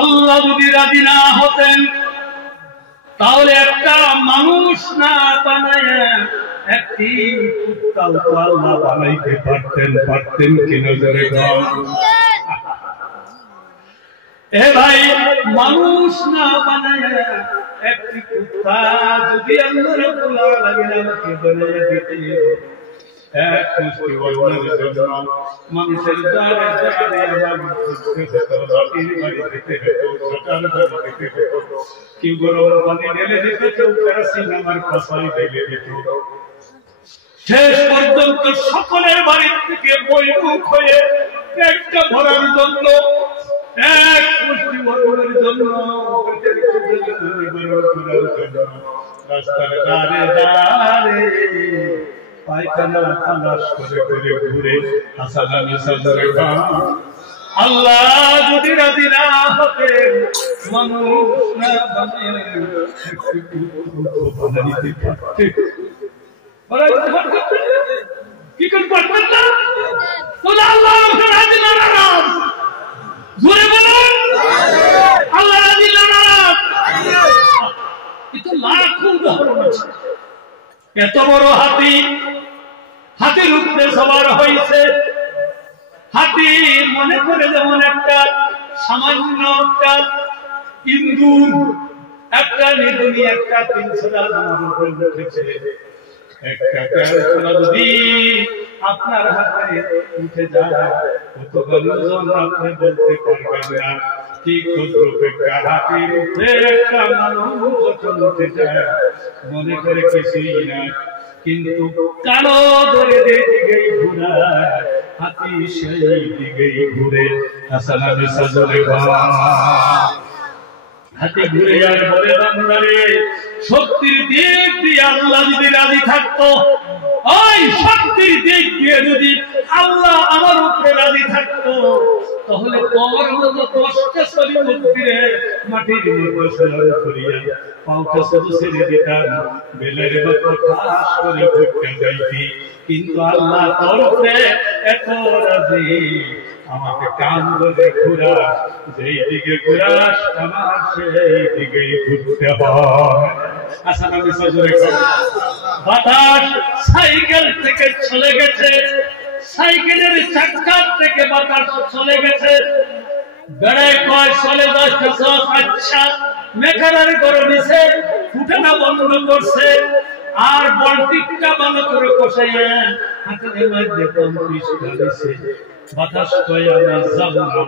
আল্লাহ যদি রাজি না হতেন তাহলে একটা মানুষ না বানায় একটি কুত্তাও তো আল্লাহ বানাইতে পারতেন কিনা জোরে বলুন। এ ভাই, মানুষ না বানায় একটি কুত্তা যদি আল্লাহ রাব্বুল আলামিন আমাকে বানায় দিতে, এক মুষ্টি অন্যের জন্য মানুষের দ্বারে দ্বারে আমার মাটির বাড়ি দিতে হতো, ছোটার বাড়ি দিতে হতো, কেউ গরম পানি ঢেলে দিত, কেউ কেরোসিন আমার কষাই ঢেলে দিত। শেষ পর্যন্ত সকলের বাড়ির থেকে বৈমুখ হয়ে একটা ভরার জন্য, এক মুষ্টি অন্যের জন্য, রাস্তার দ্বারে দ্বারে পায়খানা তালাশ করে করে ঘুরে হাসানামি সাজরে গান। আল্লাহ যদি রাজি না হতেন মানুষ না বানিয়ে বানাইতে পারতেন। কি করে পারতেন না? আল্লাহ রাজি না নারাজ? জোরে বলুন, আল্লাহ রাজি না নারাজ? এটা লাখো উদাহরণ আছে। এত বড় হাতি, হাতির উপরে সবার হয়েছে। হাতি মনে করে যেমন একটা সামান্য একটা ইন্দুর, একটা নিধুনি, একটা 300 উঠেছে। একটা যদি আপনার হাতে উঠে যায় কতগুলো জন আপনি বলতে পারবেন না। ঠিক একটা হাতির উপরে একটা মানুষ যখন উঠে যায় মনে করে কিছুই না, কিন্তু কালো ধরে দিকেই ঘুরায়, হাতি সেই দিকেই ঘুরে। হাসানামি সাজরে হাতি ঘুরে আর বলে, বান্দারে শক্তির দিক দিয়ে আল্লাহ যদি রাজি থাকতো, ওই শক্তির দিক দিয়ে যদি আল্লাহ আমার উপরে রাজি থাকতো, তাহলে তোর মতো 10টা শরীর দিয়ে মাটির মধ্যে সরল করিয়া পাউটা শুধু ছেড়ে দিতাম, বেলের মতো ঠাস করে ঘুরতে যাইতি। কিন্তু আল্লাহ তোর উপরে এত রাজি, আমাকে কান ধরে ঘুরা, যেই দিকে ঘুরাস আমার সেই দিকেই ঘুরতে হয়। হাসানামি সাজরে বাতাস সাইকেল থেকে চলে গেছে, সাইকেলের চাকার থেকে বাতাস চলে গেছে। বেড়ায় কয় চলে যাচ্ছে, আচ্ছা মেকারের করে দিছে, ফুটানা বন্ধ করছে, আর বলটিকটা ভালো করে কষাইয়া হাতের মধ্যে 35 দিছে। বাতাস কয় আমি যাব না,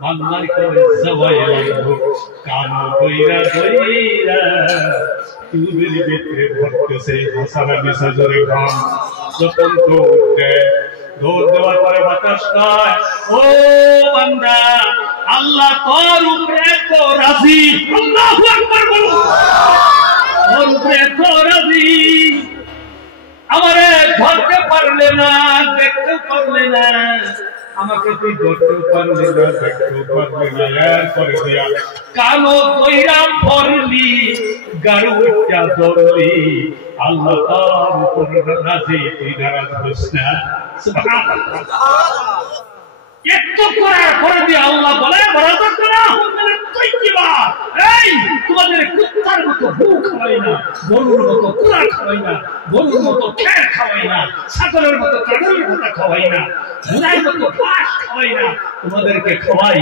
বান্দার করে যাওয়াই লাগবো। কানো কইরা কইরা তুবির ভিতরে ভরতেছে। হাসানামি সাজরে গান যখন দৌড় দেওয়ার পরে বাতাস কয়, ও বান্দা আল্লাহ তোর উপরে তো রাজি। আল্লাহু আকবার বলো। তোর উপরে তো রাজি, আমারে ধরতে পারলে না, দেখতে পারলে না, আমাকে তুই ধরতে পারলে না, দেখতে পারলে না। এরপরে দিয়া কালো কইরা পড়লি, গাড়ুটা ধরলি, আল্লাহ তার উপর রাজি, তুই নারাজ হোস না। সুবহানাল্লাহ। একটু করার পরে দিয়ে আল্লাহ বলে, এই তোমাদের কুত্তার মতো ভু খাওয়াই না, গরুর মতো কুড়া খাওয়াই না, গরুর মতো খের খাওয়াই না, ছাগলের মতো কাগজের মতো খাওয়াই না, ঘোড়ার মতো ঘাস খাওয়াই না, তোমাদেরকে খাওয়াই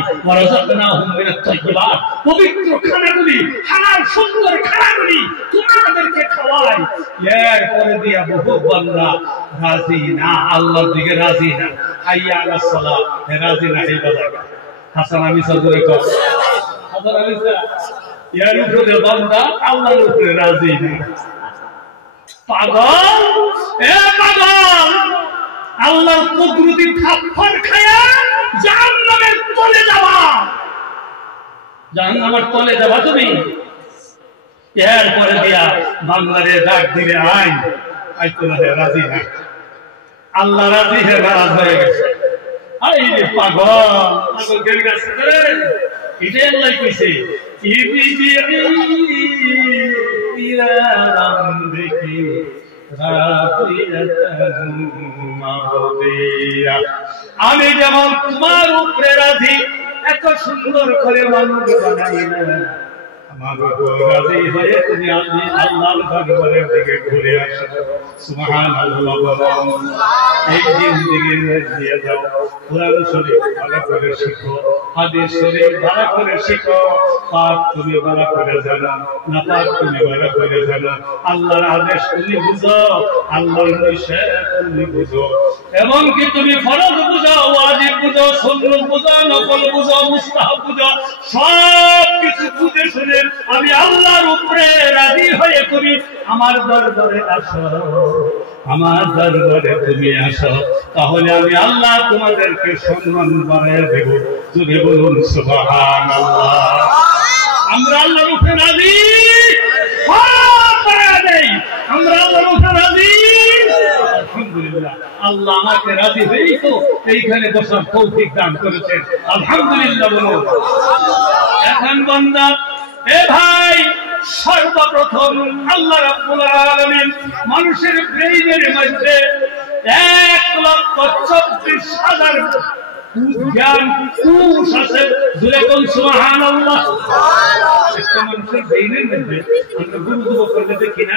পবিত্র খানাগুলি, হালাল সুন্দর খানাগুলি তোমাদেরকে খাওয়াই। এরপরে দিয়া বহু বান্দা রাজি না, আল্লাহর দিকে রাজি না, হাইয়া আলাস সালাত রাজি না। এই বাজার হাসানামি সাজরে কর, হাসানামি ইয়ার উপরে বান্দা আল্লাহর উপরে রাজি না। পাগল, এ পাগল, আল্লাহর কুদরতি থাপ্পড় খায়া জাহান্নামের তলে যাবা, জাহান্নামের তলে যাবা তুমি। এরপরে দিয়া বান্দারে ডাক দিলে, আইন আই তোরা রাজি না। আল্লাহ রাজি হয়ে নারাজ হয়ে গেছে। আই রে পাগল, পাগল গেল গেছে, এটাই আল্লাহ কইছে আমি যেমন তোমার উপরে রাজি, এত সুন্দর করে মানুষ বানাই না, আমার উপর রাজি হয়ে তুমি আল্লাহর দরবারের দিকে ঘুরে আসো। সুবহানাল্লাহ। এই জিন্দেগির মধ্যে যাও, কোরআন শরীফ ভালো করে শিখো, হাদিস শরীফ ভালো করে শিখো, পাক তুমি ভালো করে জানো, না পাক তুমি ভালো করে জানো, আল্লাহর আদেশ তুমি বুঝো, আল্লাহর নিষেধ তুমি বুঝো, এমনকি তুমি ফরজ বুঝো, ওয়াজিব বুঝো, সুন্নাত বুঝো, নফল বুঝো, মুস্তাহাব বুঝো, সব কিছু বুঝে শুনে আমি আল্লাহর উপরে রাজি হয়ে তুমি আমার দরবারে আসো, আমার দরবারে তুমি আসো, তাহলে আমি আল্লাহ তোমাদেরকে সম্মান বাড়ায় দেব। যদি বলুন সুবহানাল্লাহ। আমরা আল্লাহর উপরে রাজি, আমরা আল্লাহর উপরে রাজি। আলহামদুলিল্লাহ, আল্লাহ আমাকে রাজি হয়েই তো এইখানে বসার তৌফিক দান করেছেন। আলহামদুলিল্লাহ বলুন। এখন বান্দা, এ ভাই, সর্বপ্রথম আল্লাহ রাব্বুল আলামিন মানুষের ব্রেইনের মধ্যে 1,24,000 জ্ঞান কোষ আছে। দুলেকুন সুবহানাল্লাহ। একটা মানুষের ব্রেইনের মধ্যে আমরা গুরুত্ব করতে দেখি না,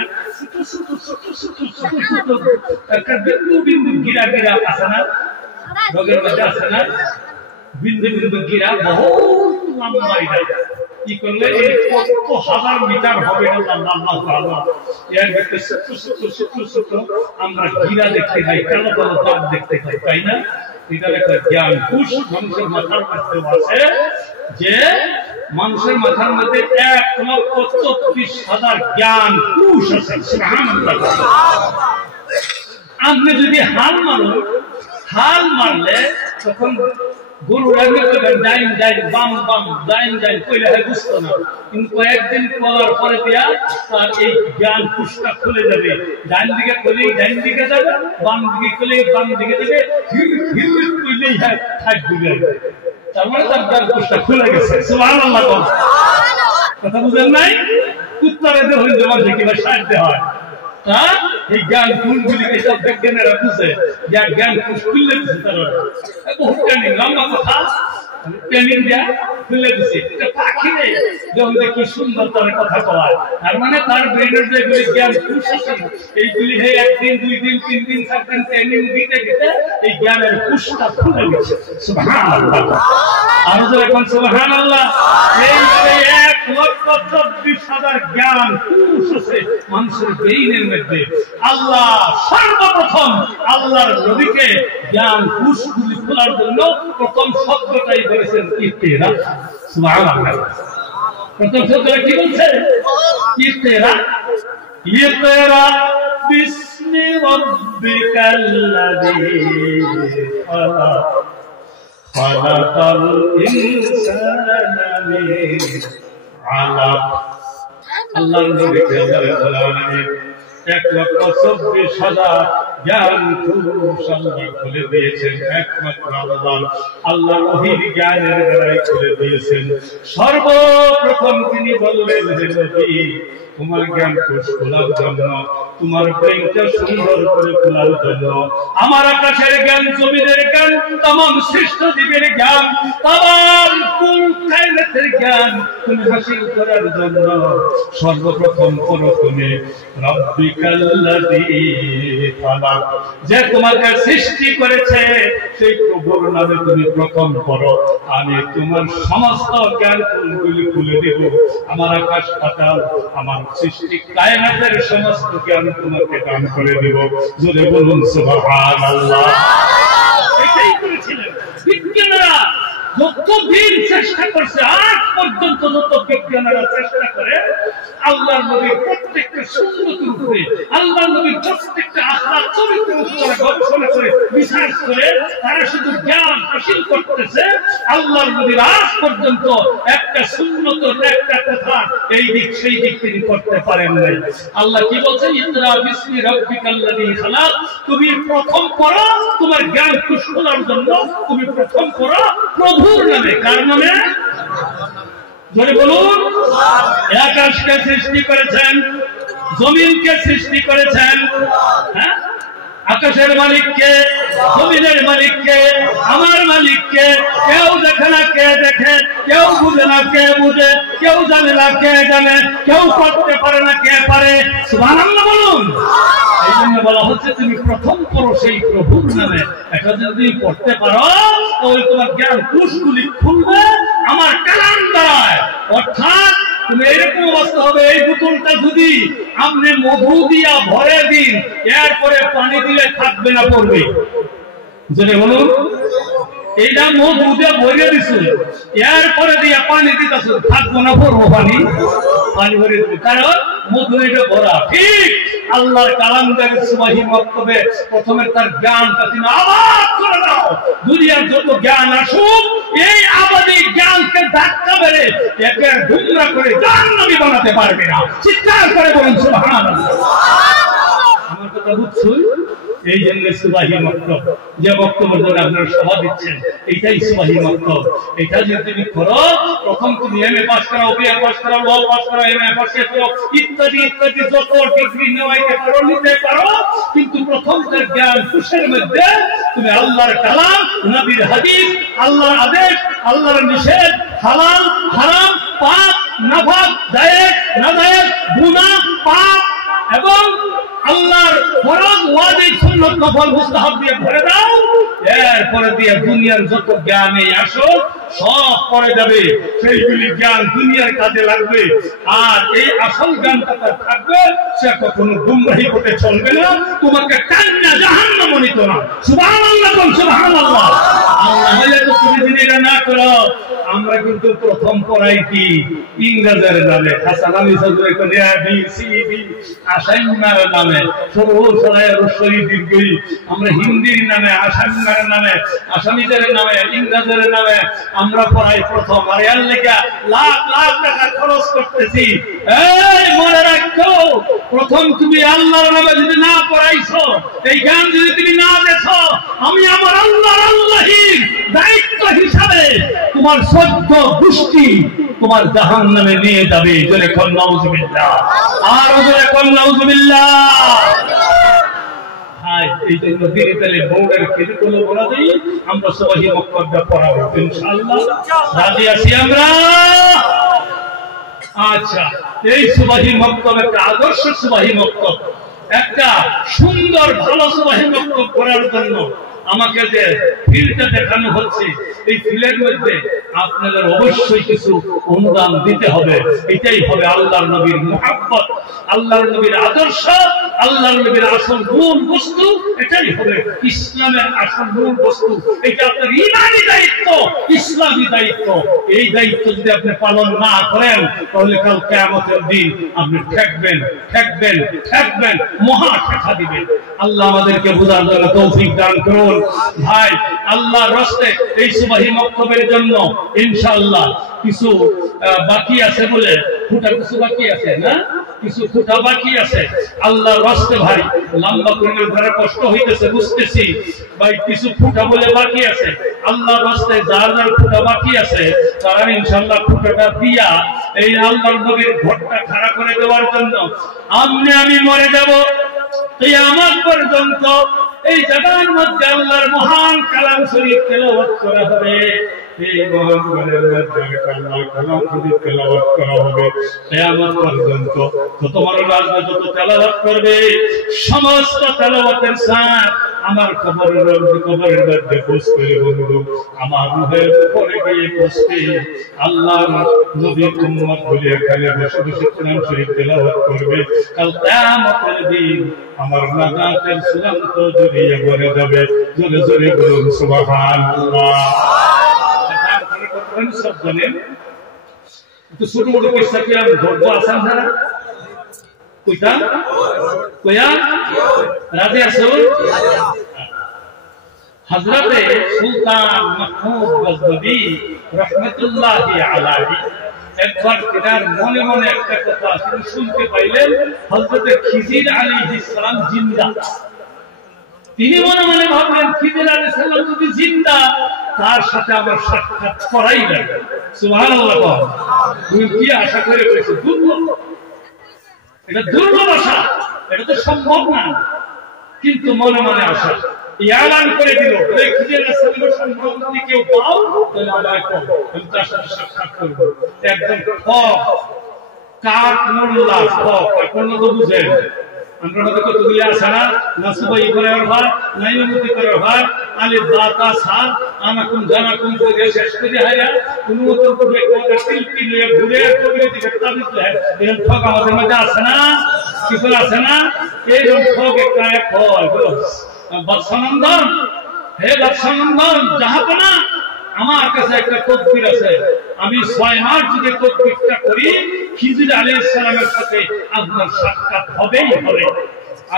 একটা বিন্দু বিন্দু গিরা গিরা আছে না, রোগের মধ্যে আছে না, বিন্দু বিন্দু গিরা বহু লম্বা এটা কি করলে কত হাজার মিটার হবে এর ভিতরে ছোট ছোট ছোট ছোট আমরা গিরা দেখতে পাই, কালো কালো দাগ দেখতে পাই, তাই না? এটার একটা জ্ঞান কোষ মানুষের মাথার মধ্যে আছে, যে মানুষের মাথার মধ্যে 1,34,000 জ্ঞান কোষ আছে। সুবহানাল্লাহ। আপনি যদি হাল মারো, হাল মারলে তখন গরু রাখবে ডাইন ডাইন বাম বাম ডাইন ডাইন কইলে হয় বুঝতো না, কিন্তু কয়েকদিন করার পরে দিয়া তার এই জ্ঞান কোষটা খুলে যাবে। ডাইন দিকে খুলেই ডাইন দিকে যাবে, বাম দিকে খুলেই বাম দিকে যাবে, কইলেই হয় থাকবে। তার মানে তার জ্ঞান কোষটা খুলে গেছে। সুবহানাল্লাহ। কথা বুঝেন নাই? কুত্তারে হইল যেমন কিভাবে সারতে হয়, এই জ্ঞান কোষগুলিকে সব বিজ্ঞানীরা বুঝে, জ্ঞান কোষ খুললে দিচ্ছে তারা বহুত ট্রেনিং, লম্বা কথা ট্রেনিং দেয়া খুলে দিচ্ছে। এটা পাখি নেই যখন কি সুন্দর তার কথা কয়, তার মানে তার ব্রেনের যেগুলি জ্ঞান কোষ আছে এইগুলি হয়ে 1 দিন 2 দিন 3 দিন 4 দিন ট্রেনিং দিতে দিতে এই জ্ঞানের কোষটা খুলে গেছে। সুবহানাল্লাহ। আর যারা এখন সুবহানাল্লাহ। এইভাবে 1,24,000 জ্ঞান কোষ আছে মানুষের ব্রেইনের মধ্যে। আল্লাহ সর্বপ্রথম আল্লাহর নবীকে জ্ঞান কোষগুলি খোলার জন্য প্রথম শব্দটাই বলেছেন ইফতিরা। সুবহানাল্লাহ। প্রথম শব্দটা কি বলছে? ইফতিরা। ইফতিরা বিসমি রাব্বিকাল্লাযী খালাক খালাকাল ইনসানা মিন আলাক। আল্লাহর নবীকে আলামিন 1,24,000 জ্ঞান কোষ আল্লাহ খুলে দিয়েছেন। একমাত্র আল্লাহ ওহীর জ্ঞানের দ্বারাই খুলে দিয়েছেন। সর্বপ্রথম তিনি বললেন, হে নবী, তোমার জ্ঞান কোষ খোলার জন্য, তোমার ব্রেইনটা সুন্দর করে খোলার জন্য, আমার আকাশের জ্ঞান, জমিনের জ্ঞান, तमाम সৃষ্ট জীবের জ্ঞান, तमाम কুল কায়নাতের জ্ঞান তুমি হাসিল করার জন্য সর্বপ্রথম করো তুমি রব্বিকাল্লাযী খালাক, যে তোমাকে সৃষ্টি করেছে সেই প্রভুর নামে তুমি প্রথম করো। আমি তোমার সমস্ত জ্ঞান কোষগুলি খুলে দেব। আমার আকাশ পাতাল, আমার সৃষ্টি কায়নাতের সমস্ত জ্ঞান তোমাকে দান করে দেব। জোরে বলুন সুবহানাল্লাহ। এটাই করেছিলেন বিজ্ঞানীরা। যতদিন চেষ্টা করছে, আজ পর্যন্ত যত বিজ্ঞানীরা চেষ্টা করে আল্লাহর নবীর প্রত্যেকটা সুন্নতের উপরে, আল্লাহর নবীর প্রত্যেকটা আখলাক চরিত্রের উপরে গবেষণা করে রিসার্চ করে তারা শুধু জ্ঞান হাসিল করতেছে। আল্লাহর নবীর আজ পর্যন্ত একটা সুন্নতের একটা কথা এই দিক সেই দিক তিনি করতে পারেন নাই। আল্লাহ কি বলছেন? ইকরা বিসমি রাব্বিকাল্লাযী খালাক। তুমি প্রথম পড়ো, তোমার জ্ঞান কোষ খোলার জন্য তুমি প্রথম পড়ো প্রভুর নামে। কার নামে? জোরে বলুন। আকাশকে সৃষ্টি করেছেন, জমিনকে সৃষ্টি করেছেন। হ্যাঁ, আকাশের মালিককে, জমিনের মালিককে, আমার মালিককে কেউ দেখে না কে দেখে, কেউ বুঝে না কে বুঝে, কেউ জানে না কে জানে, কেউ করতে পারে না কে পারে। সুবহানাল্লাহ বলুন। এই জন্য বলা হচ্ছে তুমি প্রথম পড়ো সেই প্রভুর নামে। এটা যদি পড়তে পারো তাহলে তোমার জ্ঞান কোষগুলি খুলবে আমার কালাম দ্বারায়। অর্থাৎ তুমি এরকম অবস্থা হবে, এই বোতলটা যদি আপনি মধু দিয়া ভরে দিন, এরপরে পানি দিলে থাকবে না, পড়বে। যেটা বলুন, এইটা মধু দিয়ে ভরে দিচ্ছেন, এরপরে দিয়া পানি দিতেছ, থাকবো না, পড়বো পানি, পানি ভরে দেবে, কারণ মধু এটা ভরা। ঠিক আল্লাহর কালাম দেখে সুবাহি বক্তব্যে প্রথমে তার জ্ঞানটা তুমি আবাদ করে দাও। দুনিয়ার যত জ্ঞান আসুক, এই আবাদি জ্ঞানকে ধাক্কা মেরে একে গুমরা করে জাহান্নামী বানাতে পারবে না। চিৎকার করে বলুন সুবহানাল্লাহ। আমার কথা বুঝছুন? এই জন্য সুবাহি মক্তব, যে বক্তব্যের জন্য আপনারা সভা দিচ্ছেন, এইটাই সুবাহি মক্তব। এটা যদি তুমি করো, প্রথম তুমি এমএ পাস করাও, বিএ পাস করাও, ল পাস করাও, এমএ পাস করো, ইত্যাদি ইত্যাদি যত ডিগ্রি নেওয়াইতে পারো, নিতে পারো, কিন্তু প্রথম তার জ্ঞান কোষের মধ্যে তুমি আল্লাহর কালাম, নবীর হাদিস, আল্লাহর আদেশ, আল্লাহর নিষেধ, হালাল হারাম, পাপ নাপাক, জায়েজ নাজায়েজ, গুনাহ পাপ এবং আল্লাহর ফরজ ওয়াজিব সুন্নাত নফল মুস্তাহাব দিয়ে ভরে দাও। এরপরে দিয়ে দুনিয়ার যত জ্ঞানে আসো সব পড়ে যাবে, সেইগুলি জ্ঞান দুনিয়ার কাজে লাগবে। আর এই আসল জ্ঞানটা তার থাকবে, সে কখনো গুমরাহি করতে চলবে না, তোমাকে কান্না জাহান্নামে নিত না। সুবহানাল্লাহ, সুবহানাল্লাহ। আল্লাহ হলে তো তুমি যদি এটা না করো, আমরা কিন্তু প্রথম পড়াই কি ইংরেজের নামে, হাসানামি সদরে করে বি সি ডি আসাইনার নামে, সরু সরায় রসই দীর্ঘই, আমরা হিন্দির নামে, আসামিদের নামে, আসামিদের নামে, ইংরেজের নামে আমরা পড়াই প্রথম। আর এর লেগে লাখ লাখ টাকা খরচ করতেছি। এই মনে রাখো, প্রথম তুমি আল্লাহর নামে যদি না পড়াইছো, এই জ্ঞান যদি তুমি না দেখো, আমি আমার আল্লাহর দায়িত্ব হিসাবে তোমার সদ্য গোষ্ঠী তোমার জাহান্নামে নিয়ে যাবে। জোরে কোন নাউজুবিল্লাহ, আর জোরে কোন নাউজুবিল্লাহ। হাই, এই জন্য দিনে তাহলে বউরের খেলগুলো বলা দেই, আমরা সবাই মক্তবটা পড়াবো ইনশাআল্লাহ। রাজি আছি আমরা? আচ্ছা, এই সুবাহি মক্তব একটা আদর্শ সুবাহি মক্তব, একটা সুন্দর ভালো সুবাহি মক্তব করার জন্য আমাকে যে ফিল্ডটা দেখানো হচ্ছে, এই ফিল্ডের মধ্যে আপনাদের অবশ্যই কিছু অনুদান দিতে হবে। এটাই হবে আল্লাহর নবীর মুহাব্বত, আল্লাহর নবীর আদর্শ, আল্লাহর নবীর আসল মূল বস্তু। এটাই হবে ইসলামের আসল মূল বস্তু। এটা আপনার ইমানি দায়িত্ব, ইসলামী দায়িত্ব। এই দায়িত্ব যদি আপনি পালন না করেন, তাহলে কাল কিয়ামতের দিন আপনি ঠেকবেন, ঠেকবেন, ঠেকবেন, মহা ঠেকা দিবেন। আল্লাহ আমাদেরকে বোঝার জন্য তৌফিক দান করুন। ভাই, আল্লাহর রাস্তে এই সুবাহি মক্তবের জন্য ইনশাআল্লাহ কিছু বাকি আছে, বলে ফুটা কিছু বাকি আছে না, কিছু ফুটা বাকি আছে। আল্লাহর রাস্তে ভাই, লম্বা করে ধরে কষ্ট হইতেছে বুঝতেছি ভাই, কিছু ফুটা বলে বাকি আছে। আল্লাহর রাস্তে যার যার ফুটা বাকি আছে, তারা ইনশাআল্লাহ ফুটাটা দিয়া এই আল্লাহর নবীর ঘরটা খাড়া করে দেওয়ার জন্য আমি মরে যাব, কিয়ামত পর্যন্ত এই জায়গার মধ্যে আল্লাহর মহান কালাম শরীফ তেলাওয়াত করা হবে। এই মহান আল্লাহর কালাম শরীফ তেলাওয়াত করা হবে কিয়ামত পর্যন্ত। যত বড় রাজা যত তেলাওয়াত করবে, সমস্ত তেলাওয়াতের সাথ আমার কবরের মধ্যে পৌঁছবে। বন্ধু, আমার রূহের উপরে গিয়ে পৌঁছবে। আল্লাহর নবীর উম্মত বলে এখানে বসে বসে কোরআন শরীফ তেলাওয়াত করবে। কাল কিয়ামতের দিন আমার নাজাতের চূড়ান্ত জড়িয়ে বলে যাবে। জোরে জোরে বলুন সুবহানাল্লাহ। সব জানেন, একটু ছোট মোটো পয়সা কি আমি ধরবো আসান ধারা কইতা কইয়া রাজি আছো? হযরতে সুলতান মাহমুদ গজনবী রাহমাতুল্লাহি আলাইহি একবার তার মনে মনে একটা কথা তিনি শুনতে পাইলেন, হযরতে খিজির আলাইহিস সালাম জিন্দা। তিনি মনে মনে ভাবলেন, খিজির আলাইহিস সালাম যদি জিন্দা, তার সাথে আমার সাক্ষাৎ করাই লাগবে। সুবহানাল্লাহ। তুমি কি আশা করে বলেছো? দুর্লভ, এটা দুর্লভ আশা, এটা তো সম্ভব না, কিন্তু মনে মনে আশা এলান করে দিল, খিজির রাসূলের সম্পর্ক যদি কেউ পাও তাহলে আমাকে পাও, আমি তার সাথে সাক্ষাৎ করব। একদম কাক মোল্লা কোন তো বুঝেন, আমরা হয়তো কতগুলি আছে না, নাসুবাই করে হয়, নাইমতি করে হয়, আলী দাতা সাদ আনাকুম জানাকুম করে শেষ করে হায়া কোন মত করে কোন শিল্পী নিয়ে ঘুরে কবির দিকে তাবিজ দেয়। এরকম ঠক আমাদের মধ্যে আছে না, কি করে আছে না? এইরকম ঠক একটা এক হয় বৎসনন্দন, হে বৎসনন্দন জাহাপনা, আমার কাছে একটা তদবির আছে, আমি 6 মাস যদি তদবিরটা করি খিজির আলাইহিস সালামের সাথে আপনার সাক্ষাৎ হবেই হবে।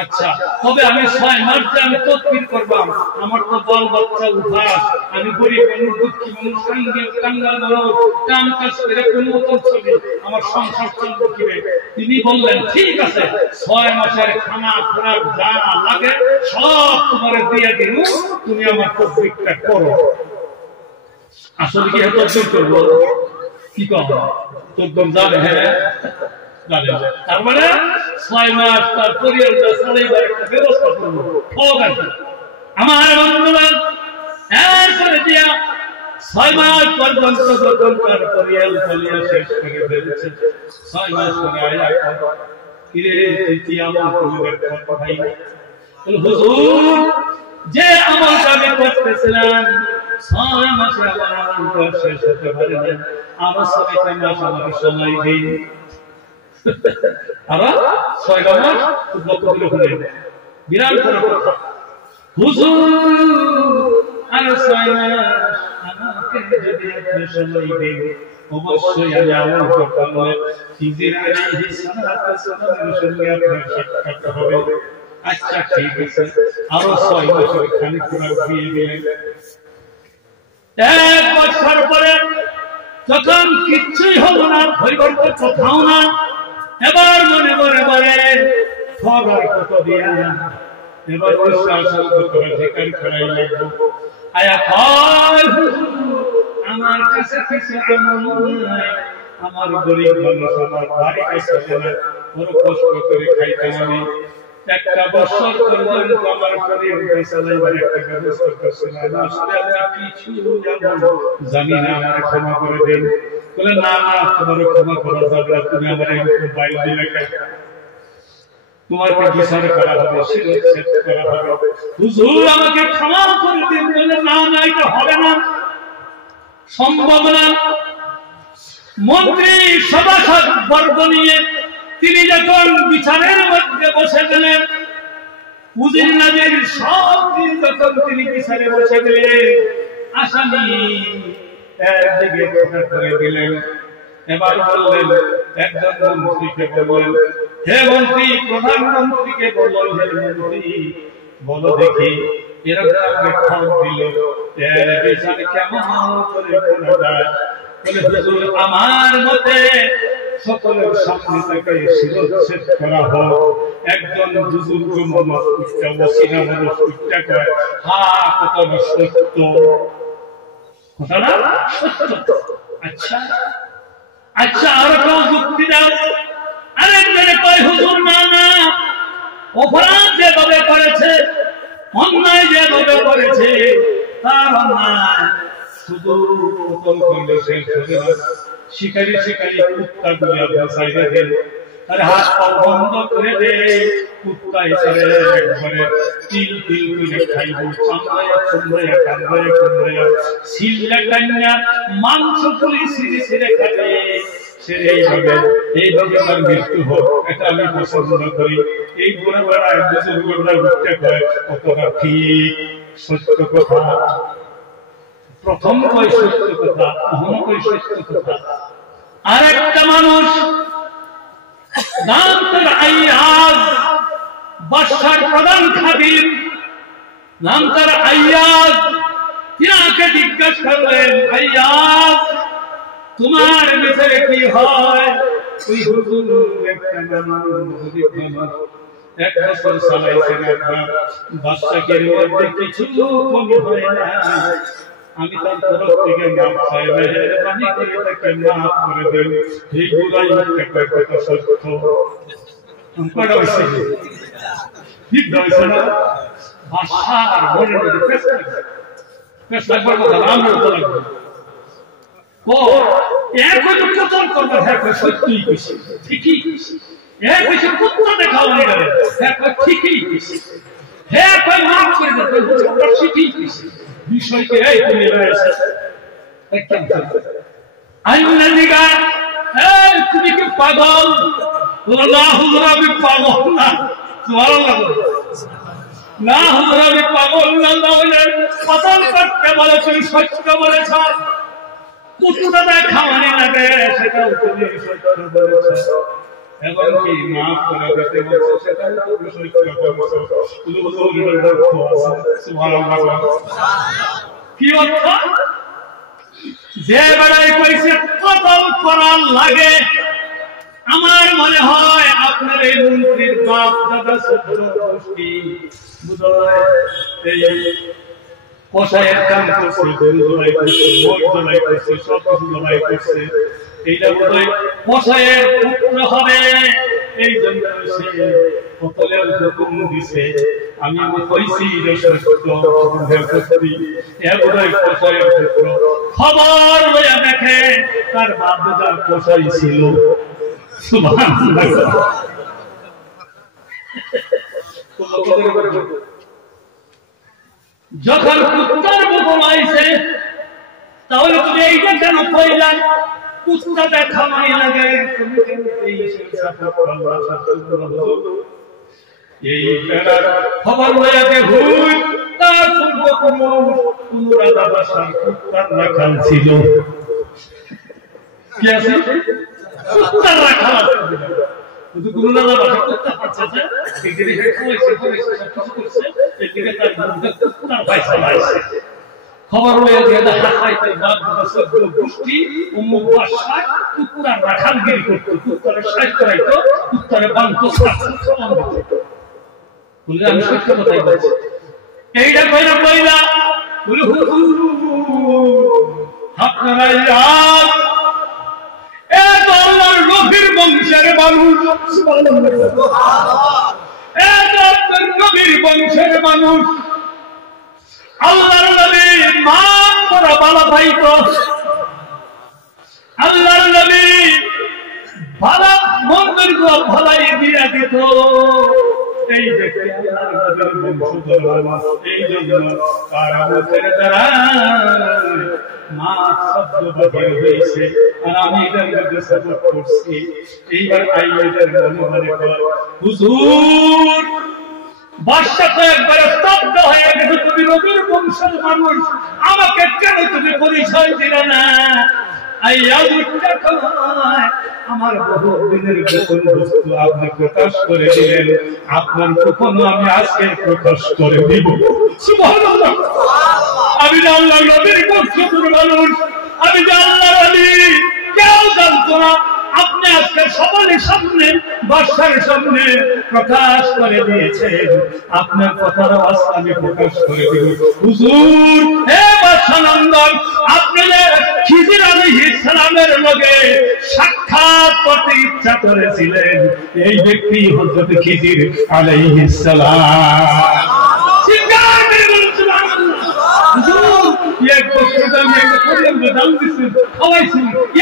আচ্ছা, তবে আমি 6 মাস যে আমি তদবির করবাম, আমার তো বল বাচ্চা উদাস, আমি গরিব মানুষ, দুঃখী মানুষ, কাঙ্গাল মানুষ, কাম কাজ করে কোনো মতন ছবি, আমার সংসার চলবে কিভাবে? তিনি বললেন ঠিক আছে, 6 মাসের খানা খোরাক যা লাগে সব তোমার দিয়ে দিন, তুমি আমার তদবিরটা করো। আসলে কি তদবির করবো? কি কম তদবির যাবে? হ্যাঁ যাবে। তার মানে 6 মাস তার পরিবারটা চালাইবার একটা ব্যবস্থা করবো। আমার বন্ধুরা এরপরে দিয়া 6 মাস পর্যন্ত যখন তার পরিবার চালিয়ে শেষ করে ফেলেছে, 6 মাস পরে আয়া কিরে তুই আমার পরিবার ভাই হুজুর, যে আমলটা আমি করতেছিলাম 6 মাসে আমার আমলটা শেষ হতে পারে না, আমার 6 মাস আমাকে সময় দিন। আবার 6 মাস বক্তব্য হলে বিরাট বড় কথা, হুজুর আর 6 মাস আমাকে যদি আপনি সময় দিন, অবশ্যই আমি আমল করব, খিজির আলাইহিস সালামের সঙ্গে আপনার সাক্ষাৎ হবে। আচ্ছা ঠিক আছে, আরো 6 মাসের খানিক খোরাক দিয়ে দিলেন। 1 বছর পরে যখন কিচ্ছুই হলো না, পরিবর্তন কোথাও না, এবার মনে মনে বলে খবর কত দিয়া এবার অধিকার করাই লাগবো। আয়া আমার কাছে কিছু আমল নাই, আমার গরিব মানুষ, আমার বাড়ি কাছে বড় কষ্ট করে খাইতে আমি, একটা বছর পর্যন্ত আমার পরিবার চালাইবার একটা ব্যবস্থা করছিলাম, আসলে আমি কিছু জানি না, আমার ক্ষমা করে দিন। বলে না না, তোমার ক্ষমা করা যাবে না, তুমি আমার মোবাইল দিলে তোমাকে বিচার করা হবে, শিরচ্ছেদ করা হবে, হুজুর আমাকে ক্ষমা করে দিন। বলে না না, এটা হবে না, সম্ভব না। মন্ত্রী সভাসদ বর্গ নিয়ে তিনি যখন বিচারের মধ্যে বসে গেলেন, উজির নাজির সব দিন যখন তিনি বিচারে বসে গেলেন, আসামি একদিকে কথা করে দিলেন। এবার বললেন একজন মন্ত্রীকে, বললেন হে মন্ত্রী, প্রধানমন্ত্রীকে বললেন, হে মন্ত্রী বলো দেখি এরকম আমাকে খবর দিল, এর বিচার কেমন করে করা যায়? বলে হুজুর আমার মতে সকলের সামনে থেকে শিরচ্ছেদ করা হোক, একজন বুজুর্গ মানুষ উচ্চা ওসিনা মানুষ উচ্চা করে, হা কথাটা সত্য, কথাটা সত্য। আচ্ছা আচ্ছা, আর কেউ যুক্তি দাও। আরেকজনে কয় হুজুর না না, অপরাধ যেভাবে করেছে, অন্যায় যেভাবে করেছে, তার অন্যায় শুধু পতন করলে শেষ হবে না, শিকারি শিকারি কুত্তা গুলি আপনার সাইডে দেন, আরে হাত পা বন্ধ করে দে, কুত্তা হিসাবে একবারে তিল তিল করে খাইব, চামড়াইয়া চুমড়াইয়া কামড়াইয়া কুমড়াইয়া সিল্লা কান্না মাংস পুলি সিঁড়ি ছিঁড়ে খাবে, সে এইভাবে তার মৃত্যু হোক, এটা আমি পছন্দ করি। এই বুড়া বেড়ায় বুজুর্গরা উঠতে পারে, কতটা ঠিক সত্য কথা। প্রথম কয় সত্য কথা, অহম কয় সত্য কথা। আর একটা মানুষ নাম তার আইয়াজ, বাদশার প্রধান খাদিম, নাম তার আইয়াজ। তিনাকে জিজ্ঞাসা করলেন, আইয়াজ তোমার ভিতরে কি হয়? ওই হুজুর একটা মানুষ এক বছর চালাইছেন, বাদশাকে মধ্যে কিছু কমি হয় না, আমি তার তরফ থেকে মাপ চাই, মেহেরবানি করে তাকে মাফ করে দেন। এইগুলাই একটা কথা সত্য। কয়টা হয়েছে? ঠিক হয়েছে না? ভাষার মনের মধ্যে পেশ লাগবার কথা, আমরা তো লাগবে। ও এক হয়তো প্রচার করবার, হ্যাঁ সত্যিই কইছে, ঠিকই কইছে। এক হয়েছে কুত্তা দেখাও নিয়ে গেলেন, হ্যাঁ ঠিকই কইছে। হ্যাঁ কই মাফ করে দেন, ঠিকই কইছে। বিষয়কে এই তুমি রয়েছে আইনা দিগা, এই তুমি কি পাগল? না হুজুর আমি পাগল না, সুবহানাল্লাহ না হুজুর আমি পাগল না, তাহলে পাগল করতে বলেছেন, সত্য বলেছ। কুত্তা দেখাওয়ানি লাগে সেটাও তুমি সত্য বলেছ, এবং কি মাফ করে দিতে বলছো সেটাও তুমি সত্য বলেছ। সুবহানাল্লাহ। কি অর্থ? যে বেড়াই কইছে কতল করার লাগে, আমার মনে হয় আপনার এই মন্ত্রীর বাপ দাদা সত্য গোষ্ঠী বুঝায় এই কষায়ের কাম করছে, গরু জবাই করছে, মোট জবাই করছে, সব কিছু জবাই করছে। এইটা বোধহয় কষায়ের পুত্র হবে, এই জন্য সে কতলের হুকুম দিছে। আমি কইছি কষায়ের পুত্র, খবর লইয়া দেখে তার বাপ দাদা কষাই ছিল। সুবহানাল্লাহ। যখন কুত্তার হুকুম আইছে, তাহলে তুমি এইটা কেন কইলা? কুত্তা দেখা নাই লাগে, তুমি কেন এই সাথে করলা? এই বেড়ার খবর লইয়া যে হুই তার পূর্ব রাজা বাসার কুত্তার রাখাল ছিল। কি আছে? কুত্তার রাখাল ছিল। কিন্তু গুরু রাজা বাসা কুত্তা পাচ্ছে, একদিকে খাওয়াইছে, সব কিছু করছে, একদিকে তার কুত্তার ফায়সালা আছে। খবর লইয়া দিয়ে হাসাইতে বাপ দাদা সবগুলো গোষ্ঠী অমুক বাসায় কুত্তার রাখালগিরি করতো, কুত্তারে সাইজ করাইতো, কুত্তারে বাঁধতো, বলে আমি সত্য কথাই বলছি। এইটা কইরা কইলা আপনারা আল্লাহর নবীর বংশের মানুষ, নবীর বংশের মানুষ, আল্লাহর নবী মান করা বালা পাইত, আল্লাহর নবী ভালো মন্দির ভালাই দিয়া দিত। এই ব্যক্তি আল্লাহর নবীর বংশধর, এই জন্য তারা মুখের দ্বারা মা শব্দ বাহির হয়েছে, আর আমি এটার মধ্যে সাপোর্ট করছি। এইবার আইয়াদের মনে কর হুজুর, বাদশা তো একবারে স্তব্ধ হয়ে গেছে, তুমি নবীর বংশের মানুষ, আমাকে কেন তুমি পরিচয় দিলে না? আমার বহু দিনের গোপন বস্তু আপনি প্রকাশ করে দিলেন, আপনার গোপন আমি আজকে প্রকাশ করে দিব। সুবহানাল্লাহ। আমি আল্লাহর নবীর বংশধর মানুষ, আমি আল্লাহর নবী, কেউ জানতো না। আপনি আজকে সবার সামনে, বাদশার সামনে প্রকাশ করে দিয়েছেন, আপনার কথার আওয়াজ আমি প্রকাশ করে দিব। হুজুর, হে বাদশা নন্দন, আপনি যে খিজির আলাইহিস সালামের লগে সাক্ষাৎ করতে ইচ্ছা করেছিলেন, এই ব্যক্তি হযরত খিজির আলাইহিস সালাম। সিঙ্গার করে বলুন সুবহানাল্লাহ। হুজুর, এক বছর আমি একটা পরিবার দান দিছি, খাওয়াইছি,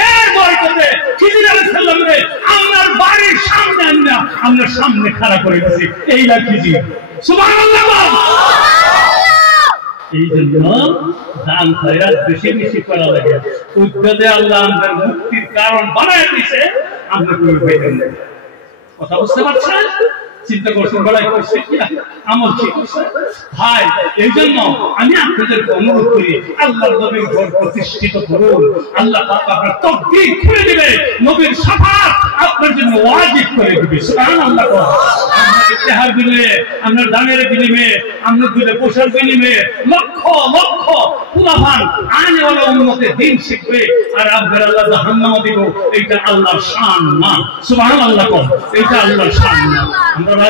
এর বরকতে খিজির আলাইহিস সালামরে আমার বাড়ির সামনে আননা, আমরা সামনে খাড়া করে দিছি। এই না খিজির। সুবহানাল্লাহ। এই জন্য দান খয়রাত বেশি বেশি করা লাগে। উদ্যোগে আল্লাহ আমাদের মুক্তির কারণ বানায় দিয়েছে, আমরা কোনো ভেবে নেই। কথা বুঝতে পারছেন? চিন্তা করছেন, বড়াই করছে কি আমল কি করছে ভাই? এই জন্য আমি আপনাদেরকে অনুরোধ করি, আল্লাহর নবীর ঘর প্রতিষ্ঠিত করুন। আল্লাহ পাক আপনার তকদীর খুলে দিবে, নবীর শাফাত আপনার জন্য ওয়াজিব করে দিবে। সুবহানাল্লাহ। আপনার ইতিহাস বিনিময়ে, আপনার দানের বিনিময়ে, আপনার দুধে পোষার বিনিময়ে লক্ষ লক্ষ পুরাভান আনেওয়ালা উম্মতে দিন শিখবে, আর আপনার আল্লাহ জাহান্নামে দিব। এইটা আল্লাহর শান না। সুবহানাল্লাহ। এইটা আল্লাহর শান না। আমরা